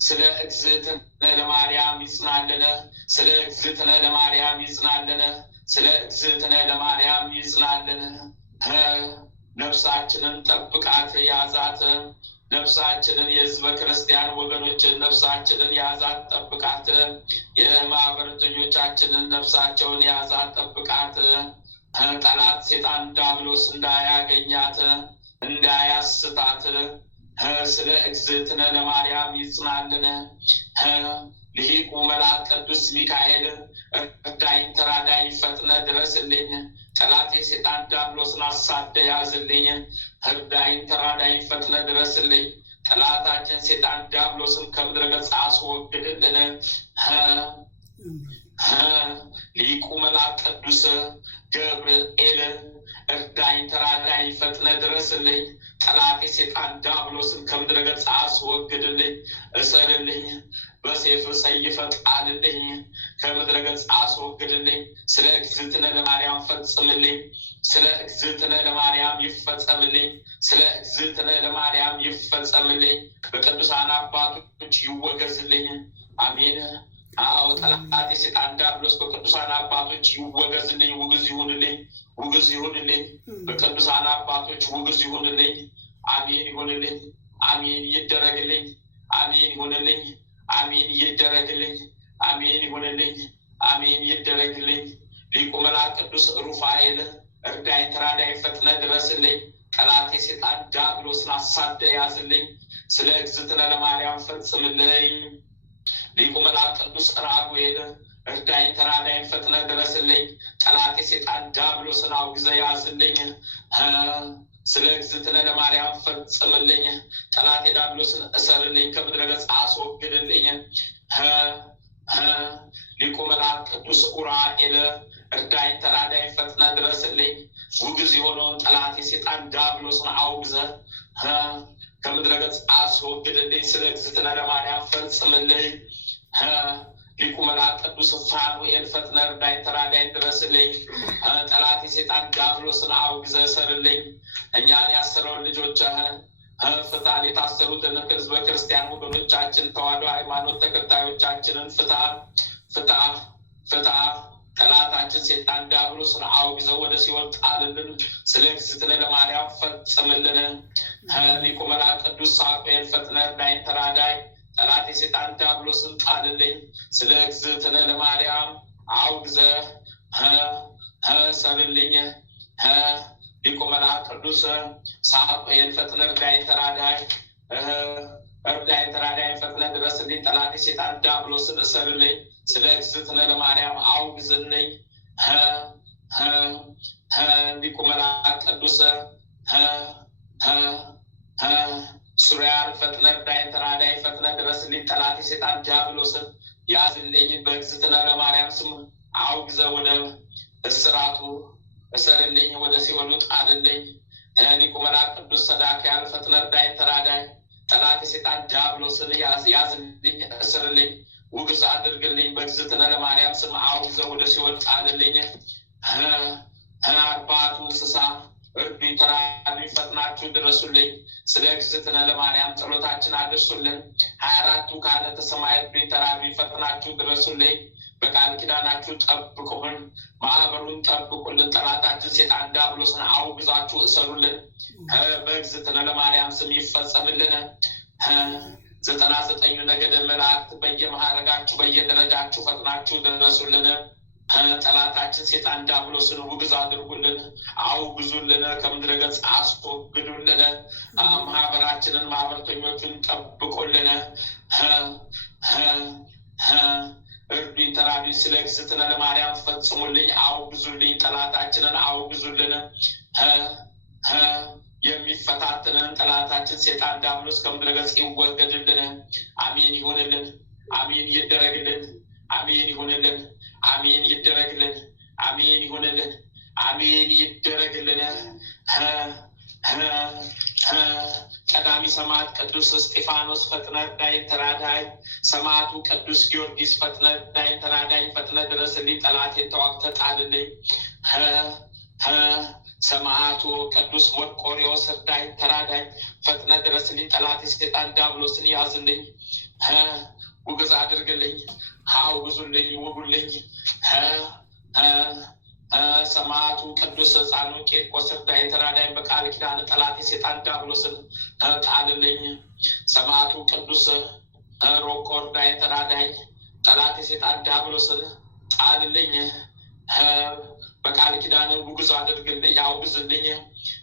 ስለ እግዝእትነ ለማርያም ይጽናልን። ስለ እግዝእትነ ለማርያም ይጽናልን። ስለ እግዝእትነ ለማርያም ይጽናልን። ነፍሳችንን ጠብቃት ያዛት። ነፍሳችንን የህዝበ ክርስቲያን ወገኖችን ነፍሳችንን ያዛት ጠብቃት። የማህበረተኞቻችንን ነፍሳቸውን ያዛት ጠብቃት። ጠላት ሴጣን ዲያብሎስ እንዳያገኛት እንዳያስታት ስለ እግዝእትነ ለማርያም ይጽናልን። ልሂቁ መልአክ ቅዱስ ሚካኤል እርዳኝ ተራዳኝ ፈጥነ ድረስልኝ። ጠላት የሰይጣን ዲያብሎስን አሳደ ያዝልኝ። እርዳኝ ተራዳኝ ፈጥነ ድረስልኝ። ጠላታችን ሰይጣን ዲያብሎስን ከምድረ ገጽ አስወግድልን። ሊቁ መልአክ ቅዱስ ገብርኤል እርዳኝ ተራዳኝ ፈጥነ ድረስልኝ። ጠላት የሰይጣን ዲያብሎስን ከምድረ ገጽ አስወግድልኝ። እሰርልኝ በሰይፍ ሰይፈ ጣልልኝ። ከምድረ ገጽ አስወግድልኝ። ስለ እግዝእትነ ለማርያም ፈጽምልኝ። ስለ እግዝእትነ ለማርያም ይፈጸምልኝ። ስለ እግዝእትነ ለማርያም ይፈጸምልኝ። በቅዱሳን አባቶች ይወገዝልኝ። አሜን። አዎ ጠላት የሰይጣን ዲያብሎስ በቅዱሳን አባቶች ይወገዝልኝ። ውግዝ ይሁንልኝ። ውግዝ ይሁንልኝ። በቅዱሳን አባቶች ውግዝ ይሁንልኝ። አሜን ይሁንልኝ። አሜን ይደረግልኝ። አሜን ይሁንልኝ። አሜን ይደረግልኝ። አሜን ይሁንልኝ። አሜን ይደረግልኝ። ሊቁ መልአክ ቅዱስ ሩፋኤል እርዳኝ ተራዳኝ ፈጥነ ድረስልኝ። ጠላት የሰይጣን ዲያብሎስን አሳደ ያዝልኝ። ስለ እግዝእትነ ለማርያም ፈጽምልኝ። ሊቁ መልአክ ቅዱስ ራጉኤል እርዳኝ ተራዳኝ ፈጥነ ድረስልኝ። ጠላት የሰይጣን ዲያብሎስን አውግዘ ያዝልኝ። ስለ እግዝእትነ ለማርያም ፈጽምልኝ። ጠላት የዲያብሎስን እሰርልኝ። ከምድረ ገጽ አስወግድልኝ። ሊቁ መልአክ ቅዱስ ኡራኤል እርዳኝ ተራዳኝ ፈጥነ ድረስልኝ። ውግዝ የሆነውን ጠላት የሰይጣን ዲያብሎስን አውግዘ ከምድረ ገጽ አስወግድልኝ። ስለ እግዝእትነ ለማርያም ፈጽምልኝ። ሊቁ መልአክ ቅዱስ ፋኑኤል ፈጥነ እርዳኝ ተራዳኝ ድረስልኝ። ጠላት የሰይጣን ዲያብሎስን አውግዘ እሰርልኝ። እኛን ያሰረውን ልጆችህን ፍታን። የታሰሩትን ህዝበ ክርስቲያን ወገኖቻችን ተዋሕዶ ሃይማኖት ተከታዮቻችንን ፍታ ፍታ ፍታ። ጠላታችን ሰይጣን ዲያብሎስን አውግዘው ወደ ሲኦል ጣልልን። ስለ እግዝእትነ ለማርያም ፈጽምልን። ሊቁ መልአክ ቅዱስ ሳሙኤል ፈጥነ እርዳኝ ተራዳኝ። ጠላት የሰይጣን ዲያብሎስን ጣልልኝ። ስለ እግዝእትነ ለማርያም አውግዘ ሰርልኝ። ሊቁ መልአክ ቅዱስ ሳሙኤል ፈጥነ እርዳኝ ተራዳኝ እርዳኝ ተራዳኝ ፈጥነ ድረስልኝ። ጠላት የሰይጣን ዲያብሎስን እሰርልኝ። ስለ እግዝእትነ ለማርያም አውግዝልኝ። ሊቁ መልአክ ቅዱስ ሱሪያል ፈጥነ እርዳኝ ተራዳኝ ፈጥነ ድረስልኝ። ጠላት የሰይጣን ዲያብሎስን ያዝልኝ። በእግዝእትነ ለማርያም ስም አውግዘ ወደ እስራቱ እሰርልኝ። ወደ ሲኦል ጣልልኝ። ሊቁ መልአክ ቅዱስ ሰዳክያል ፈጥነ እርዳኝ ተራዳኝ። ጠላት የሰይጣን ዲያብሎስን ያዝልኝ እስርልኝ። ውግዝ አድርግልኝ። በእግዝእትነ ለማርያም ስም አውግዘ ወደ ሲኦል ጣልልኝ። አርባቱ እንስሳ እርዱኝ ተራዱኝ ፈጥናችሁ ድረሱልኝ። ስለ እግዝእትነ ለማርያም ጸሎታችን አድርሱልን። 24ቱ ካህናተ ሰማይ እርዱኝ ተራዱኝ ፈጥናችሁ ድረሱልኝ። በቃል ኪዳናችሁ ጠብቁን። ማህበሩን ጠብቁልን። ጠላታችን ሰይጣን ዲያብሎስን አውግዛችሁ እሰሩልን። በእግዝእትነ ለማርያም ስም ይፈጸምልን። 99ኙ ነገደ መላእክት በየማዕረጋችሁ በየደረጃችሁ ፈጥናችሁ ድረሱልን። ጠላታችን ሰይጣን ዲያብሎስን ውግዝ አድርጉልን፣ አውግዙልን፣ ከምድረ ገጽ አስወግዱልን። ማህበራችንን ማህበርተኞቹን ጠብቁልን። እርዱኝ ተራዱኝ ስለ እግዝእትነ ለማርያም ፈጽሙልኝ፣ አውግዙልኝ። ጠላታችንን አውግዙልን። የሚፈታተንን ጠላታችን ሰይጣን ዲያብሎስ ከምድረ ገጽ ይወገድልን። አሜን ይሁንልን። አሜን ይደረግልን። አሜን ይሁንልን። አሜን ይደረግልን። አሜን ይሁንልን። አሜን ይደረግልን። ቀዳሚ ሰማዕት ቅዱስ እስጢፋኖስ ፈጥነ እርዳኝ ተራዳኝ። ሰማዕቱ ቅዱስ ጊዮርጊስ ፈጥነ እርዳኝ ተራዳኝ። ፈጥነ ድረስልኝ። ጠላቴን ተዋግተህ ጣልልኝ። ሰማዕቱ ቅዱስ መርቆሬዎስ እርዳኝ ተራዳኝ። ፈጥነ ድረስልኝ። ጠላቴ ሰይጣን ዲያብሎስን ያዝልኝ። ውግዝ አድርግልኝ። አውግዙልኝ፣ ውጉልኝ። ሰማዕቱ ቅዱስ ሕፃኑ ቂርቆስ እርዳኝ ተራዳኝ። በቃል ኪዳን ጠላት የሰይጣን ዲያብሎስን ጣልልኝ። ሰማዕቱ ቅዱስ ሮቆ እርዳኝ ተራዳኝ። ጠላት የሰይጣን ዲያብሎስን ጣልልኝ። በቃል ኪዳን ውግዝ አድርግልኝ፣ አውግዝልኝ።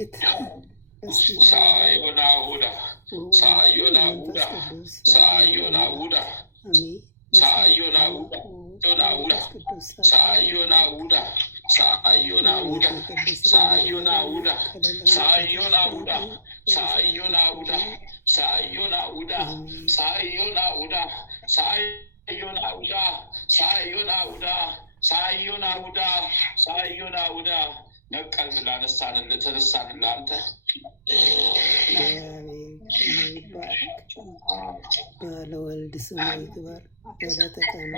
አቤት ሳዮና ሁዳ ሳዮና ሁዳ ሳዮና ሁዳ ሳዮና ሁዳ ሳዮና ሁዳ ሳዮና ሁዳ ሳዮና ሁዳ ሳዮና ሁዳ ሳዮና ሁዳ ሳዮና ሁዳ ሳዮና ሁዳ ሳዮና ሁዳ ሳዮና ሁዳ ሳዮና ሁዳ ሳዮና ሁዳ ነቀል ላነሳን ለተነሳን ለአንተ ባለወልድ ስሙ ይክበር በለተቀመ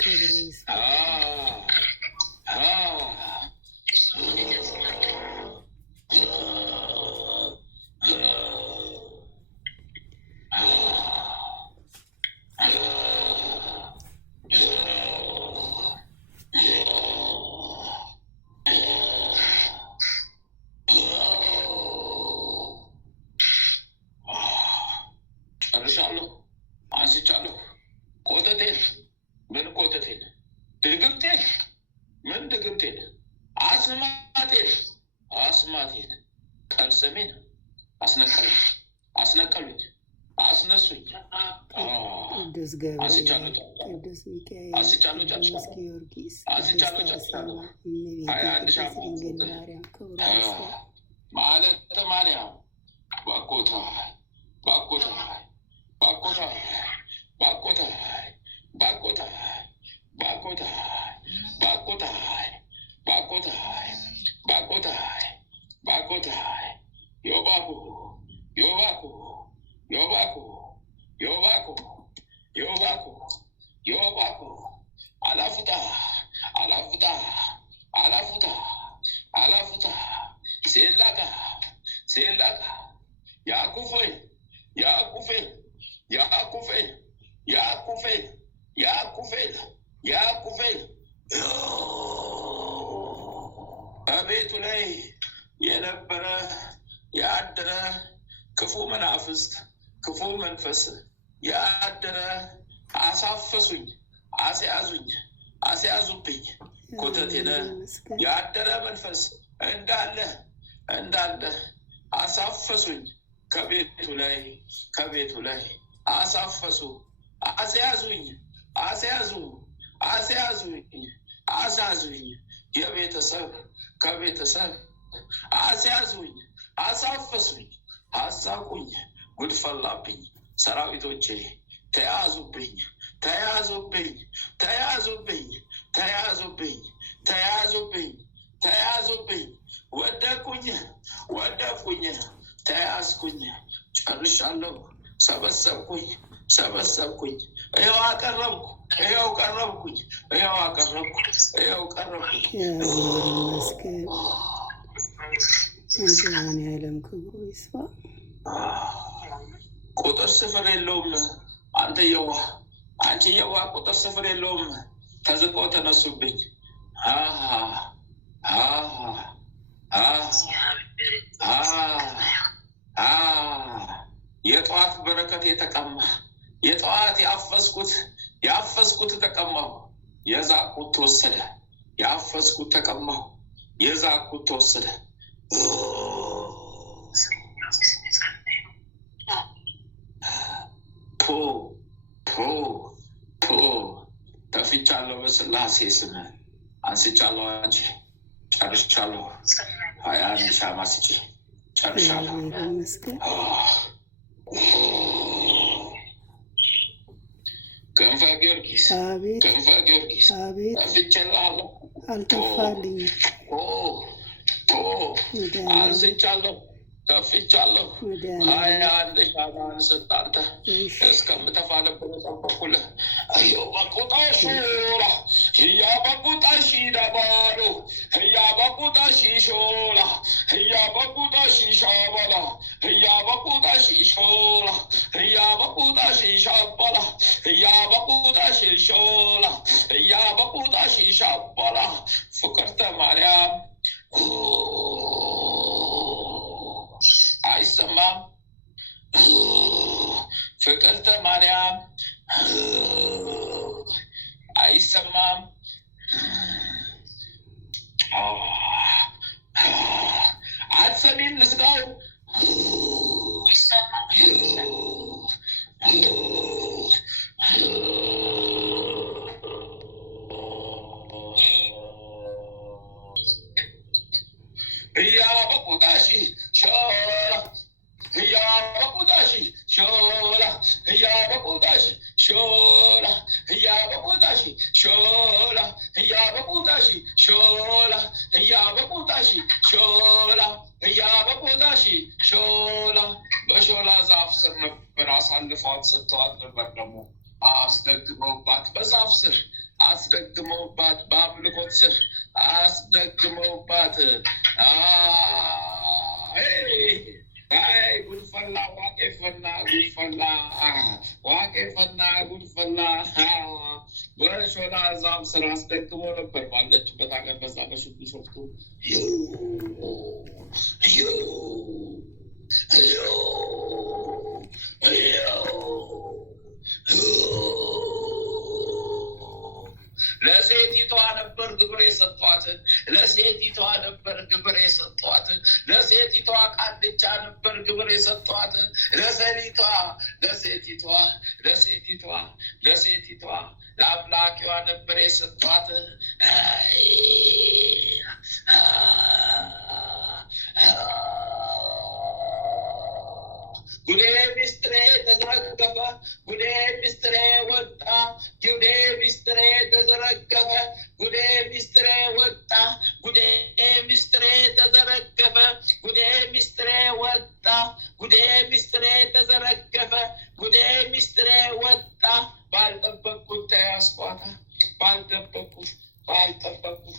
ክብሩ ይስፋ ጨርሻለሁ። አንስቻለሁ። ኮተቴን ምን ኮተቴን ድግምቴን ምን ድግምቴን አስማቴን ቀልሰሜን አስነቀሉኝ አስነሱኝ። ቅዱስ ገብርኤል፣ ቅዱስ ሚካኤል፣ ቅዱስ ጊዮርጊስ፣ ድንግል ማርያም ክብሩ ይስፋ። ማለተ ማርያም ባኮታይ ባኮታይ ባኮታይ ባኮታይ ባኮታይ ባኮታይ ባኮታይ ባኮታይ ባኮታይ ባኮታይ ዮባኩ ዮባኩ ዮባኩ ዮባኩ ዮባኩ ዮባኩ አላፉታ አላፉታ አላፉታ አላፉታ ሴላካ ሴላካ ያኩፈይ ያኩፈይ ያኩፈይ ያኩፈይ ያኩፈይ ያኩፈይ በቤቱ ላይ የነበረ ያደረ ክፉ መናፍስት ክፉ መንፈስ ያደረ አሳፈሱኝ፣ አስያዙብኝ። ኮተቴነ ያደረ መንፈስ እንዳለ አሳፈሱኝ። ከቤቱ ላይ አሳፈሱ፣ አስያዙኝ፣ አሳዙኝ። ከቤተሰብ አስያዙኝ፣ አሳፈሱኝ፣ አሳቁኝ። ጉድፈላብኝ። ሰራዊቶቼ ተያዙብኝ። ወደኩኝ፣ ተያዝኩኝ። ጨርሻለሁ። ሰበሰብኩኝ። ይኸው አቀረብኩ። ይኸው ቀረብኩኝ። ይመስገን። መድኃኔዓለም ክብሩ ይስፋ። ቁጥር ስፍር የለውም። አንተ የዋህ አንቺ የዋህ ቁጥር ስፍር የለውም። ተዝቀው ተነሱብኝ። የጠዋት በረከት የተቀማ የጠዋት ያፈስኩት ተቀማሁ። የዛቁት ተወሰደ። ያፈስኩት ተቀማሁ። የዛቁት ተወሰደ። ተፍቻለሁ። በስላሴ ስም አንስቻለሁ። አንቺ ጨርሻለሁ። 21 ሻማ ስጪ። ጨርሻለሁ። ክንፈ ጊዮርጊስ ተፍቼልሃለሁ። አልጠፋልኝም። አንስቻለሁ። ተፍቻለሁ። 21 ሻማ አንስታንተ እስከምተፋ ነበር የጠበኩልህ። እያበቁጣሽ ሾላ እያበቁጣሽ ደባሎ እያበቁጣሽ ሾላ እያበቁጣሽ ሻበላ እያበቁጣሽ ሾላ እያበቁጣሽ ሻበላ እያበቁጣሽ ሾላ እያበቁጣሽ ሻበላ ፍቅርተ ማርያም አይሰማም። ፍቅርተ ማርያም አይሰማም። አትሰሚም? ልስጋው በቁጣሺ ሾላ በቁጣሺ ሾላ በቁጣሺ ሾላ በቁጣሺ ሾላ በቁጣሺ ሾላ በቁጣሺ ሾላ በቁጣሺ ሾላ በሾላ ዛፍ ስር ነበር አሳልፈዋት ሰጥተዋት ነበር። ደግሞ አስደግመውባት በዛፍ ስር አስደግመውባት በአምልኮት ስር አስደግመውባት ጉድፈላ ዋቄፈና ጉድፈላ ዋቄፈና ጉድፈላ በሾላ ዛፍ ስር አስደግሞ ነበር ባለችበት ሀገር በዛ በሽዱ ሾፍቱ ለሴቲቷ ነበር ግብር የሰጧት። ለሴቲቷ ነበር ግብር የሰጧት። ለሴቲቷ ቃልቻ ነበር ግብር የሰጧት። ለሴቲቷ ለሴቲቷ ለሴቲቷ ለሴቲቷ ለአምላኪዋ ነበር የሰጧት። ጉዴ ሚስጥሬ ተዘረገፈ፣ ጉዴ ሚስጥሬ ወጣ፣ ጉዴ ሚስጥሬ ተዘረገፈ፣ ጉዴ ሚስጥሬ ወጣ፣ ጉዴ ሚስጥሬ ተዘረገፈ፣ ጉዴ ሚስጥሬ ወጣ፣ ጉዴ ሚስጥሬ ተዘረገፈ፣ ጉዴ ሚስጥሬ ወጣ። ባልጠበቅኩት ተያዝኳታ፣ ባልጠበቅኩት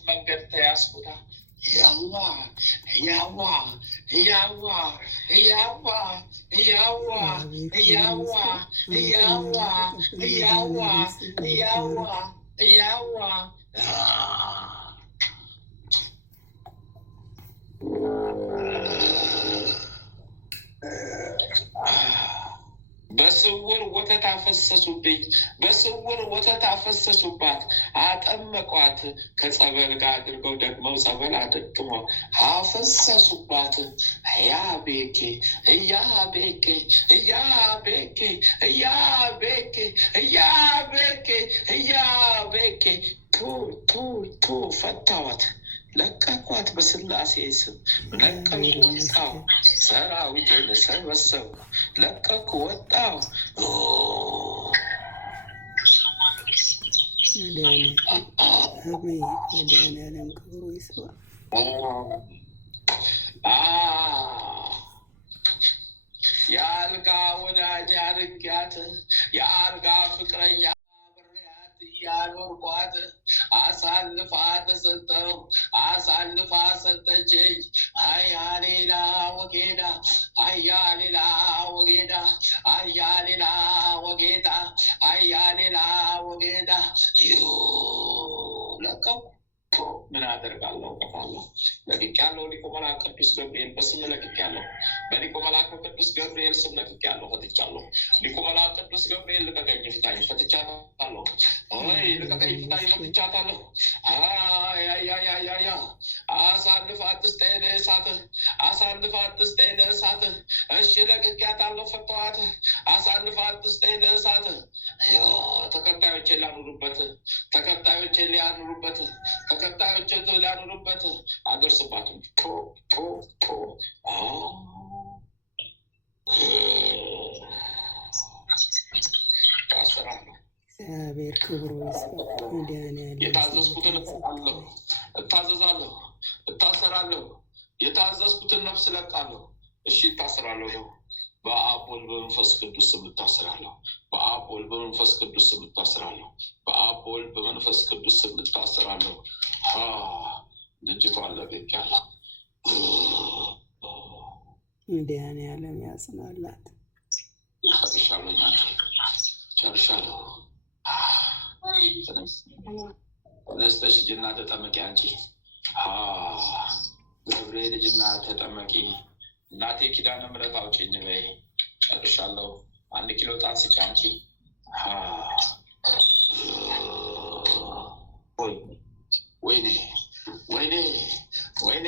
መንገድ ተያዝኩታ። ያዋ ያዋ ያዋ ያዋ ያዋ ያዋ ያዋ ያዋ ያዋ ያዋ በስውር ወተት አፈሰሱብኝ፣ በስውር ወተት አፈሰሱባት፣ አጠመቋት። ከጸበል ጋር አድርገው ደግመው ጸበል አደቅመው አፈሰሱባት። ያቤኬ እያቤኬ እያቤኬ እያቤኬ እያቤኬ እያቤኬ ቱ ፈታዋት፣ ለቀቋት። በስላሴ ስም ለቀቁ፣ ወጣው። ሰራዊቴን ሰበሰቡ፣ ለቀቁ፣ ወጣው። መድኃኒዓለም ክብሩ ይስፋ። የአልጋ ወዳጅ አድርጊያት፣ የአልጋ ፍቅረኛ ያኖርኳት፣ አሳልፋ ተሰጠው፣ አሳልፋ ሰጠችኝ። አያሌላ ወጌዳ አያሌላ ወጌዳ አያሌላ ወጌዳ አያሌላ ወጌዳ ለቀው ምን አደርጋለሁ? እቀፋለሁ። ለቅቄያለሁ። ሊቀ መላእክት ቅዱስ ገብርኤል በስም ለቅቄያለሁ። በሊቀ መላእክት ቅዱስ ገብርኤል ስም ለቅቄያለሁ፣ ፈትቻለሁ። ሊቀ መላእክት ቅዱስ ገብርኤል ልቀቀኝ፣ ፍታኝ፣ ፈትቻታለሁ። ወይ ልቀቀኝ፣ ፍታኝ፣ ፈትቻታለሁ። ያ አሳልፋ አትስጠኝ ለእሳት፣ አሳልፋ አትስጠኝ ለእሳት። እሺ ለቅቄያታለሁ፣ ፈተዋት። አሳልፋ አትስጠኝ ለእሳት። ተከታዮቼን ላኑሩበት፣ ተከታዮቼን ሊያኑሩበት፣ ተከታዮችን ሊያኑሩበት። አደርስባትም ታስራለሁ። እግዚአብሔር ክብሩ ይስፋ። መድኃኒዓለም የታዘዝኩትን እለቃለሁ፣ እታዘዛለሁ፣ እታሰራለሁ። የታዘዝኩትን ነፍስ እለቃለሁ። እሺ እታሰራለሁ ነው። በአብ ወልድ በመንፈስ ቅዱስ ስም እታሰራለሁ። በአብ ወልድ በመንፈስ ቅዱስ ስም እታሰራለሁ። በአብ ወልድ በመንፈስ ቅዱስ ስም እታሰራለሁ። ልጅቷ አለቤት ያለ መድኃኒዓለም ያጽናላት። ጨርሻለሁ። ተነስተሽ ሂጂና ተጠመቂ። አንቺ ገብርኤል ልጅና ተጠመቂ። እናቴ ኪዳነ ምሕረት አውጪኝ በይ። ጨርሻለሁ። 1 ኪሎ ጣን ስጪ አንቺ። ወይኔ ወይኔ ወይኔ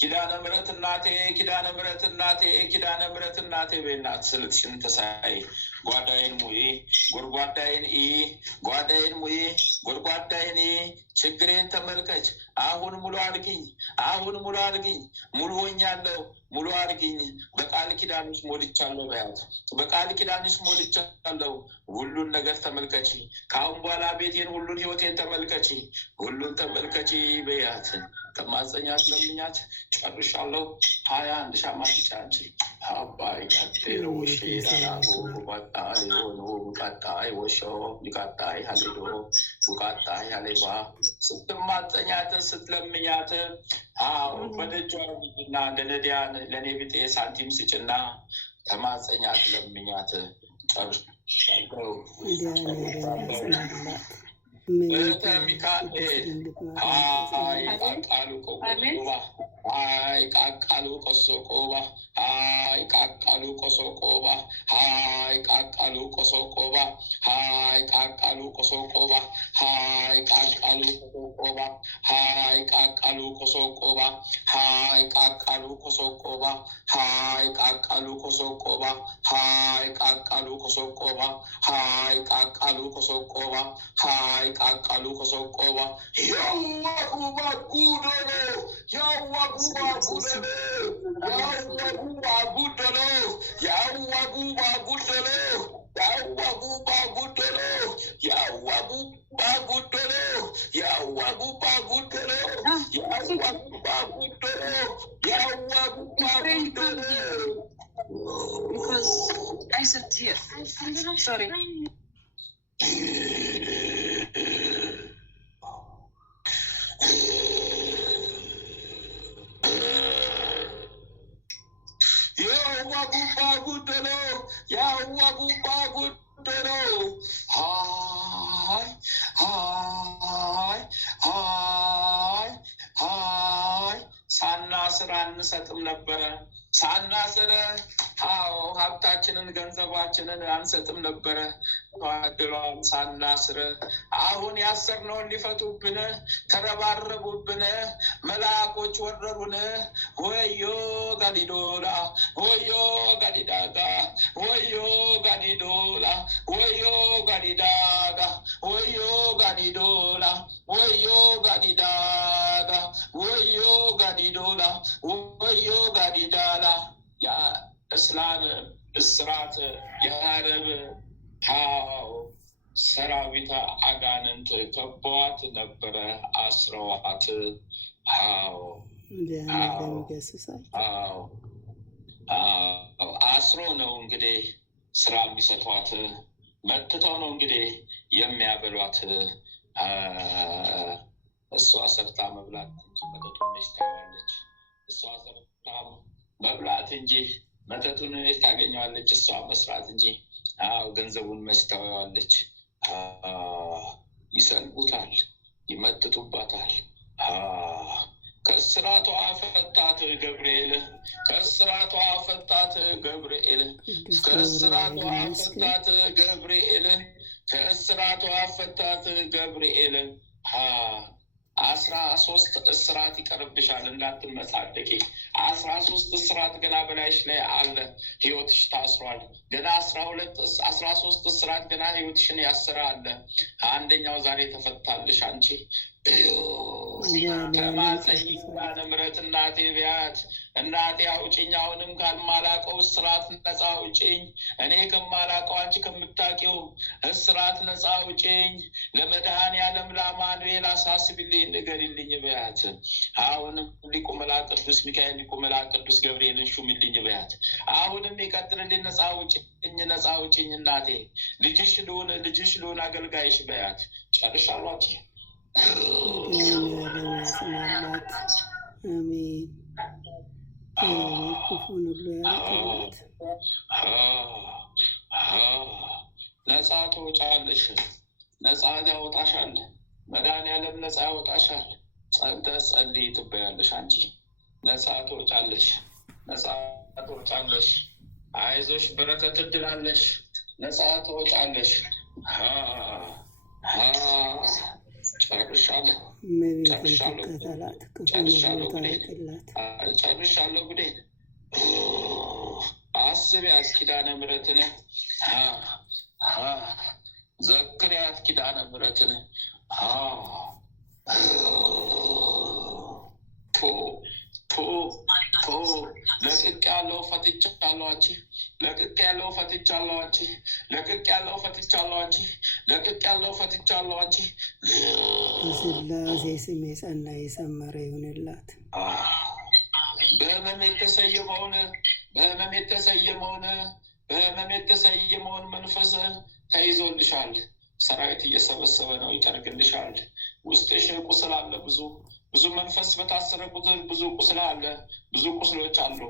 ኪዳነ ምሕረት እናቴ ኪዳነ ምሕረት እናቴ ኪዳነ ምሕረት እናቴ በእናት ስልትሽን ተሳይ ጓዳይን ሙይ ጎድጓዳይን ጓዳይን ሙይ ጎድጓዳይን ችግሬን ተመልከች። አሁን ሙሉ አድርግኝ፣ አሁን ሙሉ አድርግኝ። ሙሉ ሆኛለሁ፣ ሙሉ አድርግኝ። በቃል ኪዳንሽ ሞልቻለሁ በያት፣ በቃል ኪዳንሽ ሞልቻለሁ። ሁሉን ነገር ተመልከቺ። ከአሁን በኋላ ቤቴን፣ ሁሉን ህይወቴን ተመልከቺ፣ ሁሉን ተመልከቺ በያት። ከማጸኛት ለምኛት ጨርሻለሁ። 21 ሻማት ጫንቺ አባይ ቀጤሮ ሼራራቦ ቡቃጣይ ሆኖ ቡቃጣይ ወሾ ቡቃጣይ ሀሌዶ ቡቃጣይ ሀሌባ ስትማጸኛትን ስትለምኛት በደጇ ልጅና እንደ ነዲያን ለእኔ ብጤ ሳንቲም ስጭና ከማጸኛት ለምኛት ጨርሻለሁ። ሚካኤል አይ ቃቃሉ ቆቆባ አይ ቃቃሉ ቆሶ ቆባ አይ ቃቃሉ ቆሶ ቆባ አይ ቃቃሉ ቆሶ ቆባ አይ ቃቃሉ ቆሶ ቆባ አይ ቃቃሉ ቆሶ ቆባ አይ ቃቃሉ ቆሶ ቆባ አይ ቃቃሉ ቆሶ ቆባ አይ ቃቃሉ ቆሶ ቆባ አይ ቃቃሉ ቆሶ ቆባ አይ ቃቃሉ ቆሶ ቆባ አይ ቃቃሉ ኮሶቆባ ያዋጉባ ጉዶሎ ያዋጉባ ጉዶሎ ያዋጉባ ጉዶሎ ያዋጉባ ጉዶሎ ያዋጉባ ጉዶሎ ያዋጉባ ጉዶሎ ያዋጉባ ጉዶሎ ያዋጉባ ጉዶሎ ያዋጉባ ጉዶሎ Because I said yes. Sorry. ሳናስር አንሰጥም ነበረ። ሳናስር ሀብታችንን ገንዘባችንን አንሰጥም ነበረ። ድሯን ሳናስር አሁን ያሰርነውን ሊፈቱብን ተረባረቡብን። መልአኮች ወረሩን። ወዮ ጋዲዶላ ወዮ ጋዲዳጋ ወዮ ጋዲዶላ ወዮ ጋዲዳጋ ወዮ ጋዲዶላ ወዮ ጋዲዳጋ ወዮ ጋዲዶላ ወዮ ጋዲዳላ የእስላም እስራት የአረብ ሰራዊት አጋንንት ከበዋት ነበረ፣ አስረዋት። አስሮ ነው እንግዲህ ስራ የሚሰጧት፣ መትተው ነው እንግዲህ የሚያበሏት። እሷ ሰርታ መብላት እንጂ መጠጡን መች ታየዋለች? እሷ ሰርታ መብላት እንጂ መጠጡን መች ታገኘዋለች? እሷ መስራት እንጂ ገንዘቡን መች ታየዋለች? ይሰልቡታል፣ ይመጥጡባታል። ከእስራቷ ፈታት ገብርኤል፣ ከእስራቷ ፈታት ገብርኤል፣ ከእስራቷ ፈታት ገብርኤል፣ ከእስራቷ ፈታት ገብርኤል። 13 እስራት ይቀርብሻል እንዳትመጻደቂ። 13 እስራት ገና በላይሽ ላይ አለ። ህይወትሽ ታስሯል። ገና 13 እስራት ገና ህይወትሽን ያስራ አለ። አንደኛው ዛሬ ተፈታልሽ አንቺ ተማፀኝ ኪዳነ ምሕረት እናቴ ቢያት እናቴ አውጭኝ። አሁንም ካልማላቀው እስራት ነፃ አውጭኝ። እኔ ከማላቀው አንቺ ከምታውቂው እስራት ነፃ አውጭኝ። ለመድኃኔዓለም ለአማኑኤል አሳስቢልኝ፣ ንገሪልኝ በያት። አሁንም ሊቁ መልአክ ቅዱስ ሚካኤል ሊቁ መልአክ ቅዱስ ገብርኤልን ሹምልኝ በያት። አሁንም ይቀጥልልኝ፣ ነፃ አውጭኝ፣ ነፃ አውጭኝ እናቴ። ልጅሽ ልሁን አገልጋይሽ በያት። ጨርሻሏች። አሜን። ክፉን ሁሉ ያልቅላት። ነፃ ትወጫለሽ፣ ነፃ ያወጣሻል። መድኃኔዓለም ነፃ ያወጣሻል። ጸንተሽ ጸልይ ትበያለሽ። አንቺ ነፃ ትወጫለሽ፣ ነፃ ትወጫለሽ። አይዞሽ፣ በረከት እድላለሽ። ነፃ ትወጫለሽ። ጨርሻለሁ እመቤቴ ጨርሻለሁ ትከተላት፣ ክፉ ጨርሻለሁ ነገር ጉዴን ታርቅላት። ጨርሻለሁ ጉዴን። አስቢያት ኪዳነ ምሕረትን ዘክሪያት ኪዳነ ምሕረትን ለቅቅ ያለው ፈትቻለሁ አንቺ ለቅቅ ያለው ፈትቻለሁ አንቺ ለቅቅ ያለው ፈትቻለሁ አንቺ ለቅቅ ያለው ፈትቻለሁ አንቺ። በሥላሴ ስም የጸና የሰመረ ይሁንላት። በሕመም የተሰየመውን በሕመም የተሰየመውን በሕመም የተሰየመውን መንፈስ ተይዞልሻል። ሰራዊት እየሰበሰበ ነው፣ ይጠርግልሻል። ውስጥሽ ቁስል አለ፣ ብዙ መንፈስ በታሰረ ቁጥር ብዙ ቁስል አለ፣ ብዙ ቁስሎች አሉ።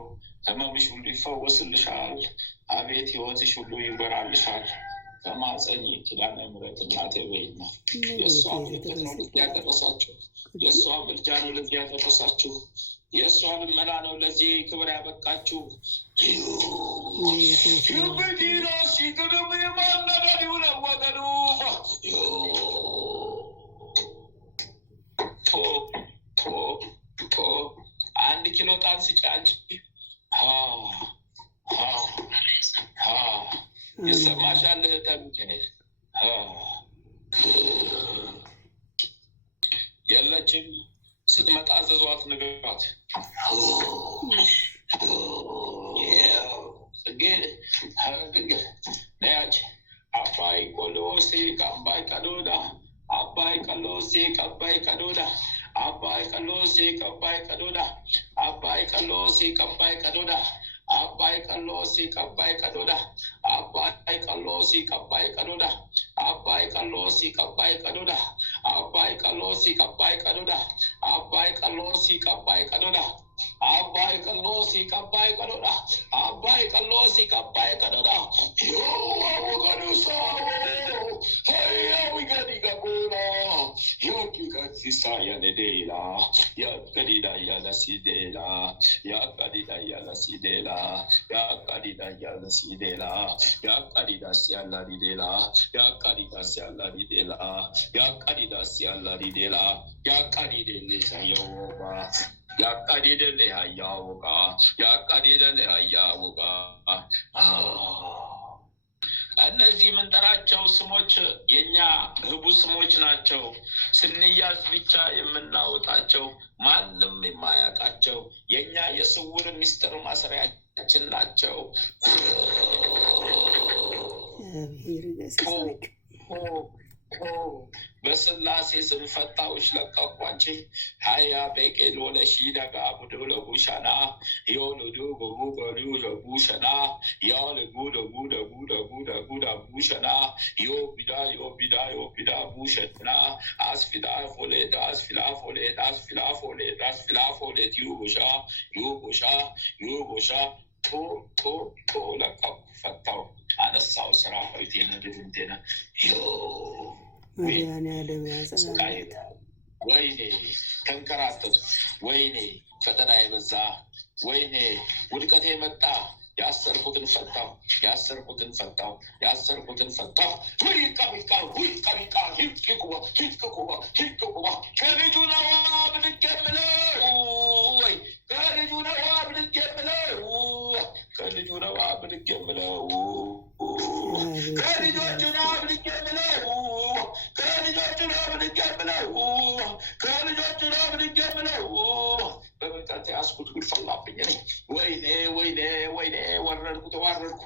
ሕመምሽ ሁሉ ይፈወስልሻል። አቤት ሕይወትሽ ሁሉ ይበራልሻል። በማፀኝ ኪዳነ ምሕረት እናቴ በይና የእሷ ምልክት ነው ለዚህ ያደረሳችሁ። የእሷ ምልጃ ነው ለዚህ ያደረሳችሁ። የእሷ ልመና ነው ለዚህ ክብር ያበቃችሁ። አንድ ኪሎ ጣን ስጪ አንቺ። ይሰማሻል እህቴ? የለችም። ስትመጣ ዘዟት፣ ንገሯት። ነያች አባይ ቆሎሴ ቀባይ ቀዶዳ አባይ ቀሎሴ ቀባይ ቀዶዳ አባይ ቀሎሴ ቀባይ ቀዶዳ አባይ ቀሎሴ ቀባይ ቀዶዳ አባይ ቀሎሴ ቀባይ ቀዶዳ አባይ ቀሎሴ ቀባይ ቀዶዳ አባይ ቀሎሴ ቀባይ ቀዶዳ አባይ ቀሎሴ ቀባይ ቀዶዳ አባይ ቀሎሴ ቀባይ ቀዶዳ አባይ ቀሎሴ ቀባይ ቀዶዳ አባይ ቀሎሴ ቀባይ ቀዶዳ ያቃዲደል ያያውቃ ያቃዲደል ያያውቃ። እነዚህ የምንጠራቸው ስሞች የኛ ህቡ ስሞች ናቸው። ስንያዝ ብቻ የምናወጣቸው፣ ማንም የማያውቃቸው የኛ የስውር ሚስጥር ማሰሪያችን ናቸው። በስላሴ ስም ፈታዎች ለቀቋንቺ ሀያ ቤቄሎ ለሺደጋ ቡዶ ለጉሸና ዮልዱ ጉቡ ገሉ ለጉሸና ያልጉ ደጉ ደጉ ደጉ ደጉ ደጉሸና ዮቢዳ ዮቢዳ ዮቢዳ ጉሸና አስፊዳ ፎሌት አስፊላ ፎሌት አስፊላ ፎሌት አስፊላ ፎሌት ዩቦሻ ዩቦሻ ዩቦሻ ቶ ለቀቁ፣ ፈታው፣ አነሳው። ሰራዊቴን ድብንቴነ መድኃኒዓለም ያጽናናት። ወይኔ ተንከራተቱ፣ ወይኔ ፈተና የበዛ፣ ወይኔ ውድቀቴ መጣ። ያሰርኩትን ፈታው፣ ያሰርኩትን ፈታው፣ ያሰርኩትን ፈታው። ሁይ ቀሚቃ ሁይ ቀሚቃ ሂቅቁባ ሂቅቁባ ሂቅቁባ ከልጁ ነዋ ብድግ የምለው ወይ ከልጁ ነዋ ብድግ የምለው ከልጁ ነዋ ብድግ የምለው ከልጆቹ ነዋ ብድግ የምለው ከልጆቹ ነዋ ብድግ የምለው ከልጆቹ ነዋ ብድግ የምለው በምንቀት ያስኩት ጉድ ፈላብኝ። ወይኔ ወይኔ ወይኔ ወረድኩ፣ ተዋረድኩ፣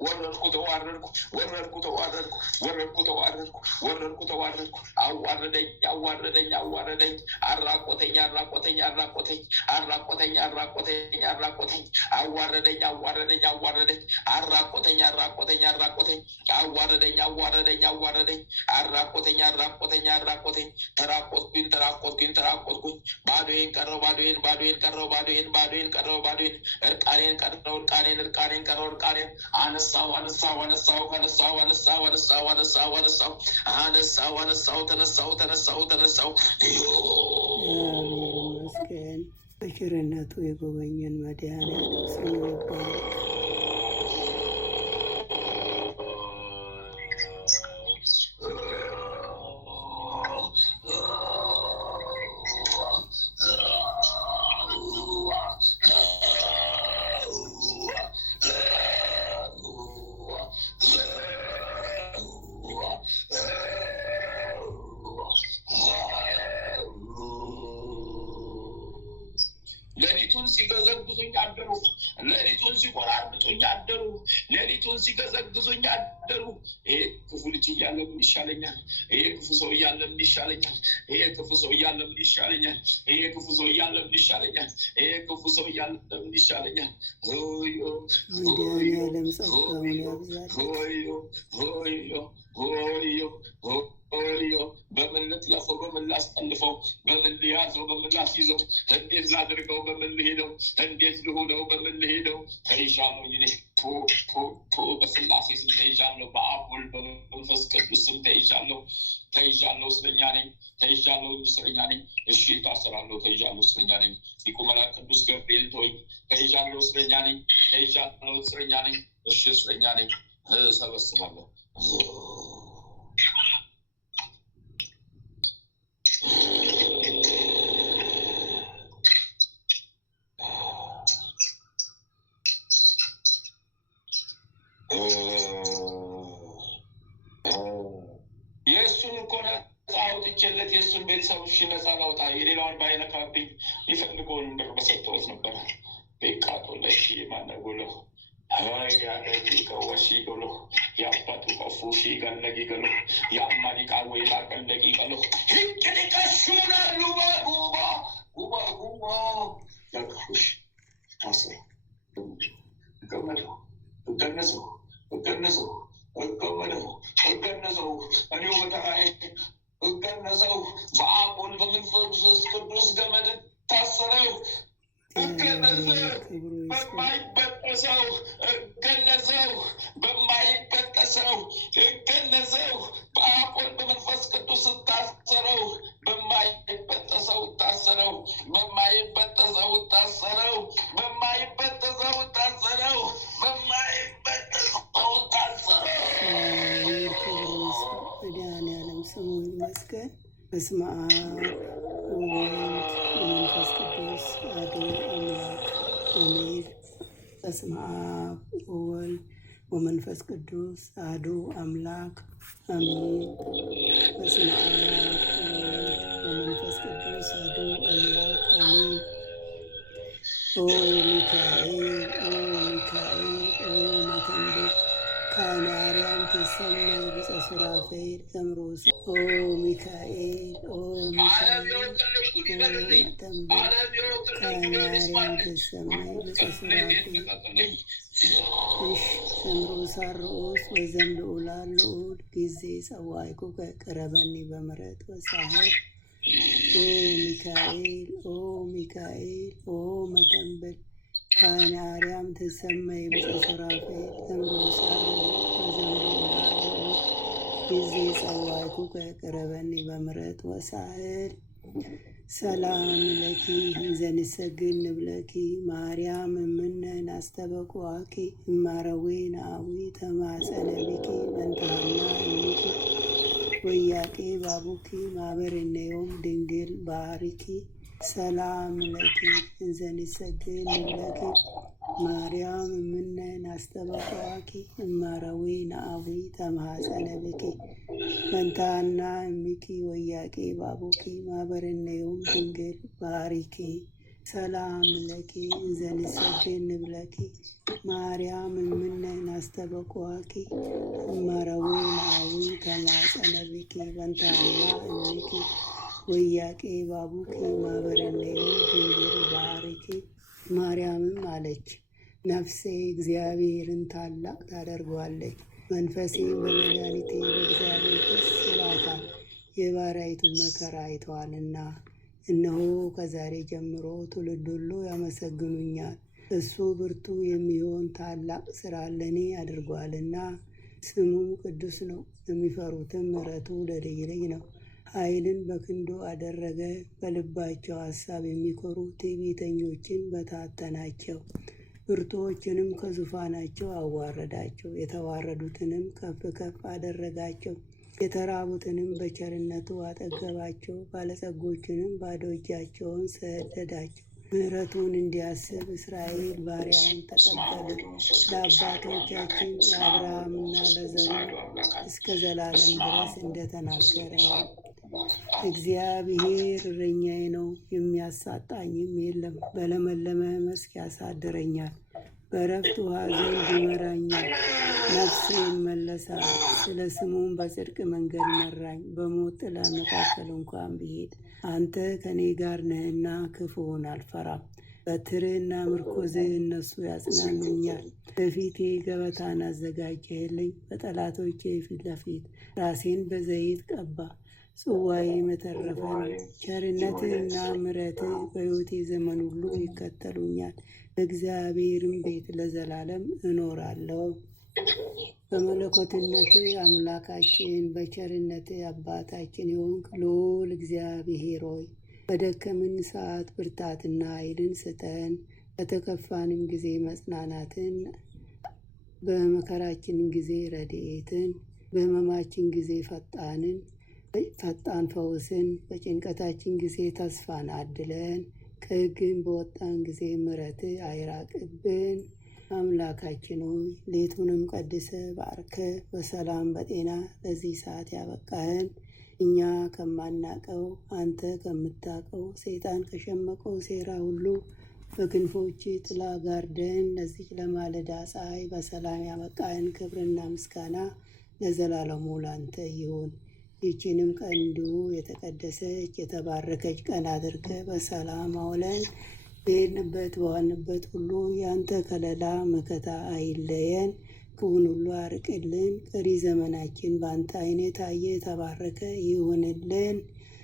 ወረድኩ፣ ተዋረድኩ፣ ወረድኩ፣ ተዋረድኩ፣ ወረድኩ፣ ተዋረድኩ፣ ወረድኩ፣ ተዋረድኩ። አዋረደኝ፣ አዋረደኝ፣ አዋረደኝ፣ አራቆተኝ፣ አራቆተኝ፣ አራቆተኝ፣ አራቆተኝ፣ አራቆተኝ፣ አራቆተኝ፣ አዋረደኝ፣ አዋረደኝ፣ አዋረደኝ፣ አራቆተኝ፣ አራቆተኝ፣ አራቆተኝ፣ አዋረደኝ፣ አዋረደኝ፣ አዋረደኝ፣ አራቆተኝ፣ አራቆተኝ፣ አራቆተኝ። ተራቆትኩኝ፣ ተራቆትኩኝ፣ ተራቆትኩኝ። ባዶዬን ቀረው፣ ባዶዬን፣ ባዶዬን ቀረው፣ ባዶዬን፣ ባዶዬን ቀረው፣ ባዶዬን። እርቃኔን ቀረው፣ እርቃኔን፣ እርቃኔን ቀረው፣ እርቃኔን። አነሳው፣ አነሳው፣ አነሳው፣ አነሳው፣ አነሳው፣ አነሳው፣ አነሳው፣ አነሳው፣ አነሳው፣ አነሳው፣ ተነሳው፣ ተነሳው፣ ተነሳው። ይመስገን በቸርነቱ የጎበኘን መድኃኒዓለም ስሙ ይባረክ። ሌሊቱን ሲገዘግዙኝ አደሩ። ሌሊቱን ሲቆራርጡኝ አደሩ። ሌሊቱን ሲገዘግዙኝ አደሩ። ይሄ ክፉ ልጅ እያለ ምን ይሻለኛል? ይሄ ክፉ ሰው እያለ ምን ይሻለኛል? ይሄ ክፉ ሰው እያለ ምን ይሻለኛል? ይሄ ክፉ ሰው እያለ ምን ይሻለኛል? ይሄ ክፉ ሰው እያለ ምን ይሻለኛል? ሆዮ ሆዮ ሆዮ ሆዮ ሆዮ ሆዮ በምን ልጥለፈው? በምን ላስጠልፈው? በምን ልያዘው? በምን ላስይዘው? እንዴት ላድርገው? በምን ልሄደው? እንዴት ልሁነው? በምን ልሄደው? ተይዣለሁ። ይኔ በስላሴ ስም ተይዣለሁ። በአብ ወልድ በመንፈስ ቅዱስ ስም ተይዣለሁ። ተይዣለሁ፣ እስረኛ ነኝ። ተይዣለሁ፣ እስረኛ ነኝ። እሺ ታሰራለሁ። ተይዣለሁ፣ እስረኛ ነኝ። ሊቁ መልአክ ቅዱስ ገብርኤል ተወኝ። ተይዣለሁ፣ እስረኛ ነኝ። ተይዣለሁ፣ እስረኛ ነኝ። እሺ እስረኛ ነኝ። እሰበስባለሁ። የእሱን እኮ ነፃ አውጥቼለት የእሱን ቤተሰቦች ነፃ ላውጣ የሌላውን ባይነካብኝ የፈልገውን ብር በሰጠሁት ነበረ። ቤቃቶ ለሺ ማነጎሎ ያደጊ ቀወሺ ገሎ የአባቱ ቀፉ ሺ ገለጊ ገሎ የአማኒ ቃል ወይላ ቀለጊ ገሎ እንቅሊቀሹናሉ ጉባ ጉባ ጉባ ያቅፉሽ ታስረ እገመደው እገነዘው እገነዘው እገመደው እገነዘው እኔው በተራዬ እገነዘው በአብ ወልድ በመንፈስ ቅዱስ ገመድ ታሰረው እገነዘው በማይበጠሰው እገነዘው በማይበጠሰው እገነዘው በአብ ወልድ በመንፈስ ቅዱስ ታሰረው በማይበጠሰው ታሰረው በማይበጠሰው ታሰረው በማይበጠሰው ታሰረው በማይበጠሰው ታሰረው። መድኃኔዓለም ስሙ ይመስገን። በስመ አብ ወወልድ ወመንፈስ ቅዱስ አሐዱ አምላክ አሜን። በስመ አብ ወወልድ ወመንፈስ ቅዱስ አሐዱ አምላክ አሜን። በስመ አብ ወወልድ ወመንፈስ ቅዱስ አሐዱ አምላክ አሜን። ኦ ሚካኤል ኦ ሚካኤል ኦ መተንብር ካህነ አርያም ትሰመይ ብፀ ሱራፌል ዘምሮስ ኦ ሚካኤል ኦ ሚካኤል ኦ መተንብር ካህነ አርያም ትሰመይ ብፀ ሱራፌል እሽ ዘምሮስ አርዑስ ወዘም ልዑላን ልዑል ጊዜ ጸዋዕኩከ ቅረበኒ በምሕረት ወሳህር ኦ ሚካኤል ኦ ሚካኤል ኦ መተንብር ካህነ አርያም ትሰመይ ብፀ ሱራፌል ዘምሮስ አርዑስ ወዘም ልዑላን ልዑል ጊዜ ጸዋዕኩከ ቅረበኒ በምሕረት ወሳህር ሰላም ለኪ እንዘንሰግድ ንብለኪ ማርያም እምነ ናስተበቁአኪ እማረዌ ነአዊ ተማፀነ ቢኪ መንታና እሚኪ ወያቄ ባቡኪ ማህበርነዮም ድንግል ባሪኪ ሰላም ለኪ እንዘንሰግድ ንብለኪ ማርያም እምነ ናስተበቁአኪ እማረዌ ነአዊ ተማፀነ ቢኪ መንታና እሚኪ ወያቄ ባቡኪ ማህበርነዮም ድንግል ባሪኪ ሰላም ለኪ እንዘንሰግድ ንብለኪ ማርያም እምነ ናስተበቁአኪ እማረዌ ነአዊ ተማፀነ ቢኪ መንታና እሚኪ ወያቄ ባቡኪ ማህበርነዮም ድንግል ባሪኪ። ማርያምም አለች፣ ነፍሴ እግዚአብሔርን ታላቅ ታደርገዋለች፣ መንፈሴ በመድኃኒቴ በእግዚአብሔር ደስ ይላታል፣ የባሪያይቱን መከራ አይተዋልና። እነሆ ከዛሬ ጀምሮ ትውልድ ሁሉ ያመሰግኑኛል፣ እሱ ብርቱ የሚሆን ታላቅ ሥራ ለእኔ አድርጓልና። ስሙም ቅዱስ ነው፣ የሚፈሩትም ምሕረቱ ለልጅ ልጅ ነው። ኃይልን በክንዱ አደረገ፣ በልባቸው ሐሳብ የሚኮሩ ትዕቢተኞችን በታተናቸው። ብርቱዎችንም ከዙፋናቸው አዋረዳቸው፣ የተዋረዱትንም ከፍ ከፍ አደረጋቸው። የተራቡትንም በቸርነቱ አጠገባቸው፣ ባለጸጎችንም ባዶ እጃቸውን ሰደዳቸው። ምሕረቱን እንዲያስብ እስራኤል ባሪያውን ተቀበለ። ለአባቶቻችን ለአብርሃምና ለዘሩ እስከ ዘላለም ድረስ እንደተናገረ እግዚአብሔር እረኛዬ ነው፣ የሚያሳጣኝም የለም። በለመለመ መስክ ያሳድረኛል፣ በዕረፍት ውኃ ዘንድ ይመራኛል። ነፍሴን መለሳት፣ ስለ ስሙም በጽድቅ መንገድ መራኝ። በሞት ጥላ መካከል እንኳን ብሄድ አንተ ከእኔ ጋር ነህና ክፉውን አልፈራም። በትርህና ምርኮዝህ እነሱ ያጽናኑኛል። በፊቴ ገበታን አዘጋጀህልኝ፣ በጠላቶቼ ፊት ለፊት ራሴን በዘይት ቀባ። ጽዋዬ የተረፈ ነው። ቸርነትህና ምሕረትህ በሕይወቴ ዘመን ሁሉ ይከተሉኛል። በእግዚአብሔርም ቤት ለዘላለም እኖራለሁ። በመለኮትነትህ አምላካችን፣ በቸርነትህ አባታችን የሆንክ ልዑል እግዚአብሔር ሆይ በደከምን ሰዓት ብርታትና ኃይልን ስጠን። በተከፋንም ጊዜ መጽናናትን፣ በመከራችን ጊዜ ረድኤትን፣ በሕመማችን ጊዜ ፈጣን ፈውስን፣ በጭንቀታችን ጊዜ ተስፋን አድለን። ከሕግም በወጣን ጊዜ ምሕረትህ አይራቅብን። አምላካችን ሆይ ሌቱንም ቀድሰ ባርከ በሰላም በጤና ለዚህ ሰዓት ያበቃህን እኛ ከማናቀው አንተ ከምታቀው ሰይጣን ከሸመቀው ሴራ ሁሉ በክንፎች ጥላ ጋርደን ለዚህ ለማለዳ ፀሐይ በሰላም ያበቃህን ክብርና ምስጋና ለዘላለሙ ላንተ ይሁን። ይህችንም ቀን እንዲሁ የተቀደሰች የተባረከች ቀን አድርገ በሰላም አውለን በሄድንበት በዋልንበት ሁሉ ያንተ ከለላ መከታ አይለየን። ክፉን ሁሉ አርቅልን። ቀሪ ዘመናችን በአንተ ዓይን የታየ የተባረከ ይሁንልን።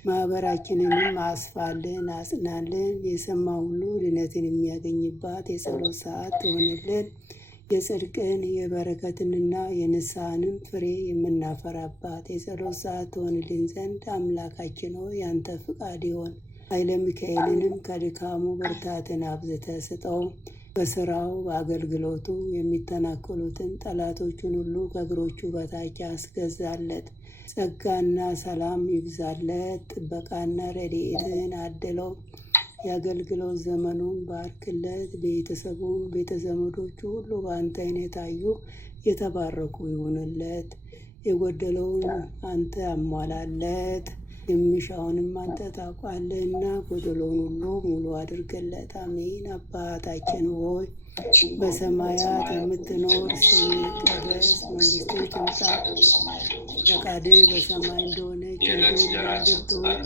ማኅበራችንንም አስፋልን፣ አጽናልን። የሰማ ሁሉ ድነትን የሚያገኝባት የጸሎት ሰዓት ትሆንልን። የጽድቅን የበረከትንና የንስሐንም ፍሬ የምናፈራባት የጸሎት ሰዓት ትሆንልን ዘንድ አምላካችን ሆይ ያንተ ፍቃድ ይሆን። ኃይለ ሚካኤልንም ከድካሙ ብርታትን አብዝተ ስጠው። በስራው በአገልግሎቱ የሚተናከሉትን ጠላቶቹን ሁሉ ከእግሮቹ በታች አስገዛለት። ጸጋና ሰላም ይብዛለት። ጥበቃና ረድኤትን አድለው። የአገልግሎት ዘመኑን ባርክለት። ቤተሰቡን ቤተዘመዶቹ ሁሉ በአንተ ዓይን የታዩ የተባረኩ ይሁንለት። የጎደለውን አንተ አሟላለት። የሚሻውንም አንተ ታውቃለህና ጎደሎውን ሁሉ ሙሉ አድርግለት። አሜን። አባታችን ሆይ በሰማያት የምትኖር ስምህ ይቀደስ፣ መንግሥትህ ትምጣ፣ ፈቃድህ በሰማይ እንደሆነች እንዲሁም በምድር ትሁን።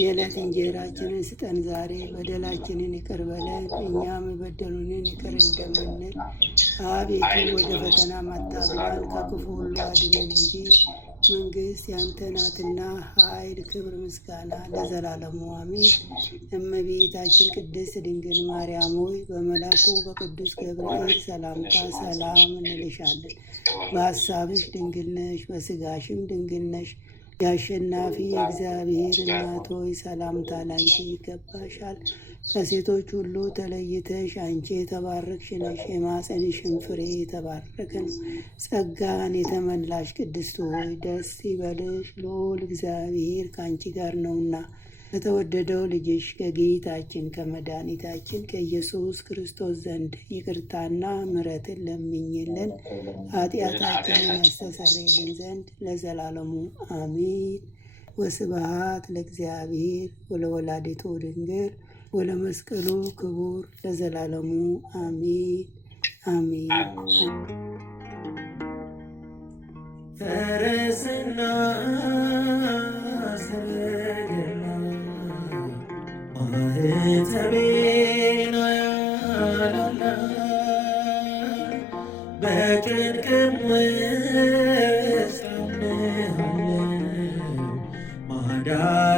የዕለት እንጀራችንን ስጠን ዛሬ፣ በደላችንን ይቅር በለን እኛም የበደሉንን ይቅር እንደምንል። አቤቱ ወደ ፈተና አታግባን፣ ከክፉ ሁሉ አድነን እንጂ መንግሥት ያንተ ናትና ኃይል፣ ክብር፣ ምስጋና ለዘላለሙ አሜን። እመቤታችን ቅድስት ድንግል ማርያም ሆይ በመልአኩ በቅዱስ ገብርኤል ሰላምታ ሰላም እንልሻለን። በሐሳብሽ ድንግል ነሽ፣ በሥጋሽም ድንግል ነሽ። የአሸናፊ እግዚአብሔር እናት ሆይ ሰላምታ ላንቺ ይገባሻል። ከሴቶች ሁሉ ተለይተሽ አንቺ የተባረክሽ ነሽ፣ የማኅፀንሽም ፍሬ የተባረከ ነው። ጸጋን የተመላሽ ቅድስት ሆይ ደስ ይበልሽ፣ ልዑል እግዚአብሔር ከአንቺ ጋር ነውና ከተወደደው ልጅሽ ከጌታችን ከመድኃኒታችን ከኢየሱስ ክርስቶስ ዘንድ ይቅርታና ምሕረትን ለምኝልን ኃጢአታችንን ያስተሰርይልን ዘንድ ለዘላለሙ አሜን። ወስብሐት ለእግዚአብሔር ወለወላዲቱ ድንግል ወለመስቀሉ ክቡር ለዘላለሙ አሜን አሜን። ፈረስና ሰረገላ ማኅተቤን ያላላ በጭንቅም ውስጥ አምንሃለሁ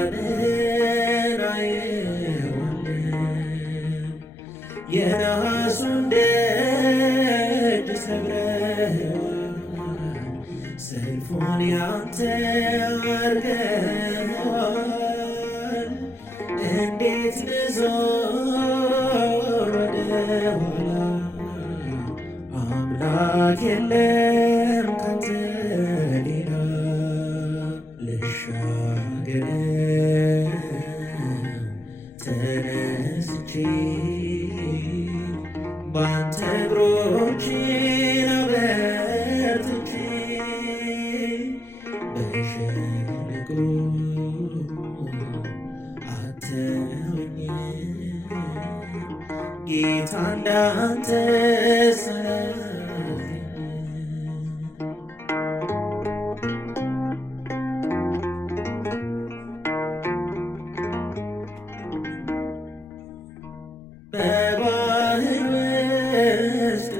ማዳንህን አየዋለሁ። የነሐሱን ደጅ ሰብረኸዋል፣ ሰልፉን ያንተ አድርገኸዋል። እንዴት ልዞር ወደ ኋላ? አምላክ የለም ካንተ ሌላ። ልሻገር ተነስቼ ባንተ እግሮቼን አበርትቼ በሸለቆ ጌታ እንዳንተ ሰላም በባህር ውስጥ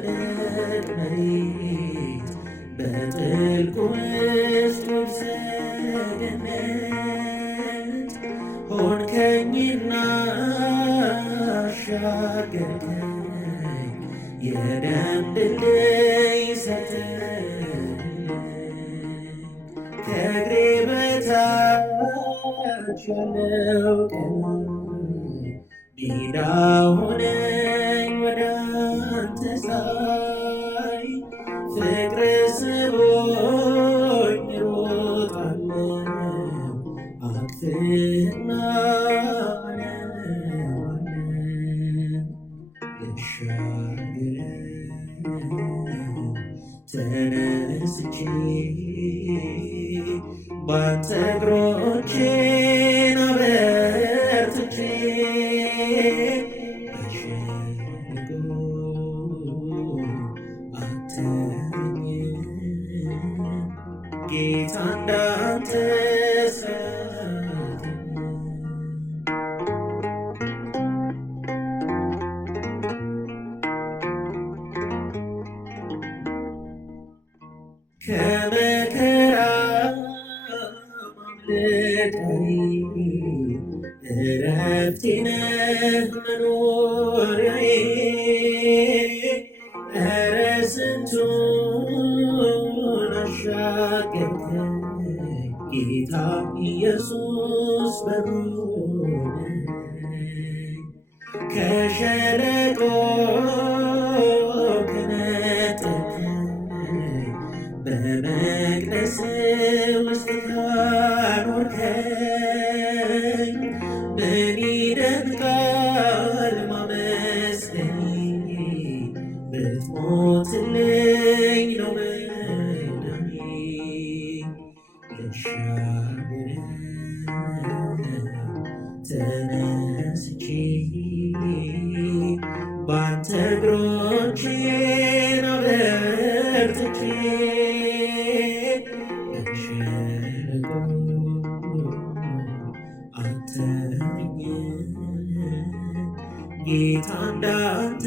መሬት በጥልቁ ውስጥ ሰገነት ሆንከኝና አሻገርከኝ የደም ድልድይ ሰጠኸኝ ከእግሬ በታች ያለው ቀን ሜዳ ሆነኝ ወደ አንተ ሳይ ፍቅር ስቦኝ ሮጣለሁ አቅፍህና ልሻገር ተነስቼ ባንተ እግሮቼን አበርትቼ በሸለቆ አትተወኝም ጌታ እንዳንተ ከመከራ ማምለጫዬ እረፍቴ ነህ መኖሪያዬ ኧረ ስንቱን አሻገርከኝ ጌታ ኢየሱስ በሩን ከሸለቆ በመቅደስ ውስጥ ካኖርከኝ ምን ይደንቃል ማመስገኔ ብትሞትልኝ ነው መዳኔ ልሻገር ተነስቼ ባንተ እግሮቼን አበርትቼ ጌታ እንዳንተ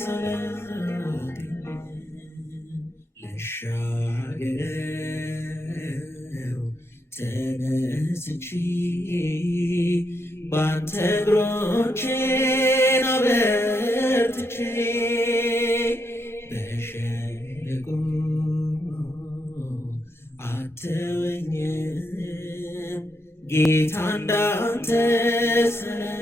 ሰላም ልሻገር ተነስቼ ባንተ እግሮቼን አበርትቼ በሸለቆ አትተወኝም ጌታ እንዳንተ ሰላም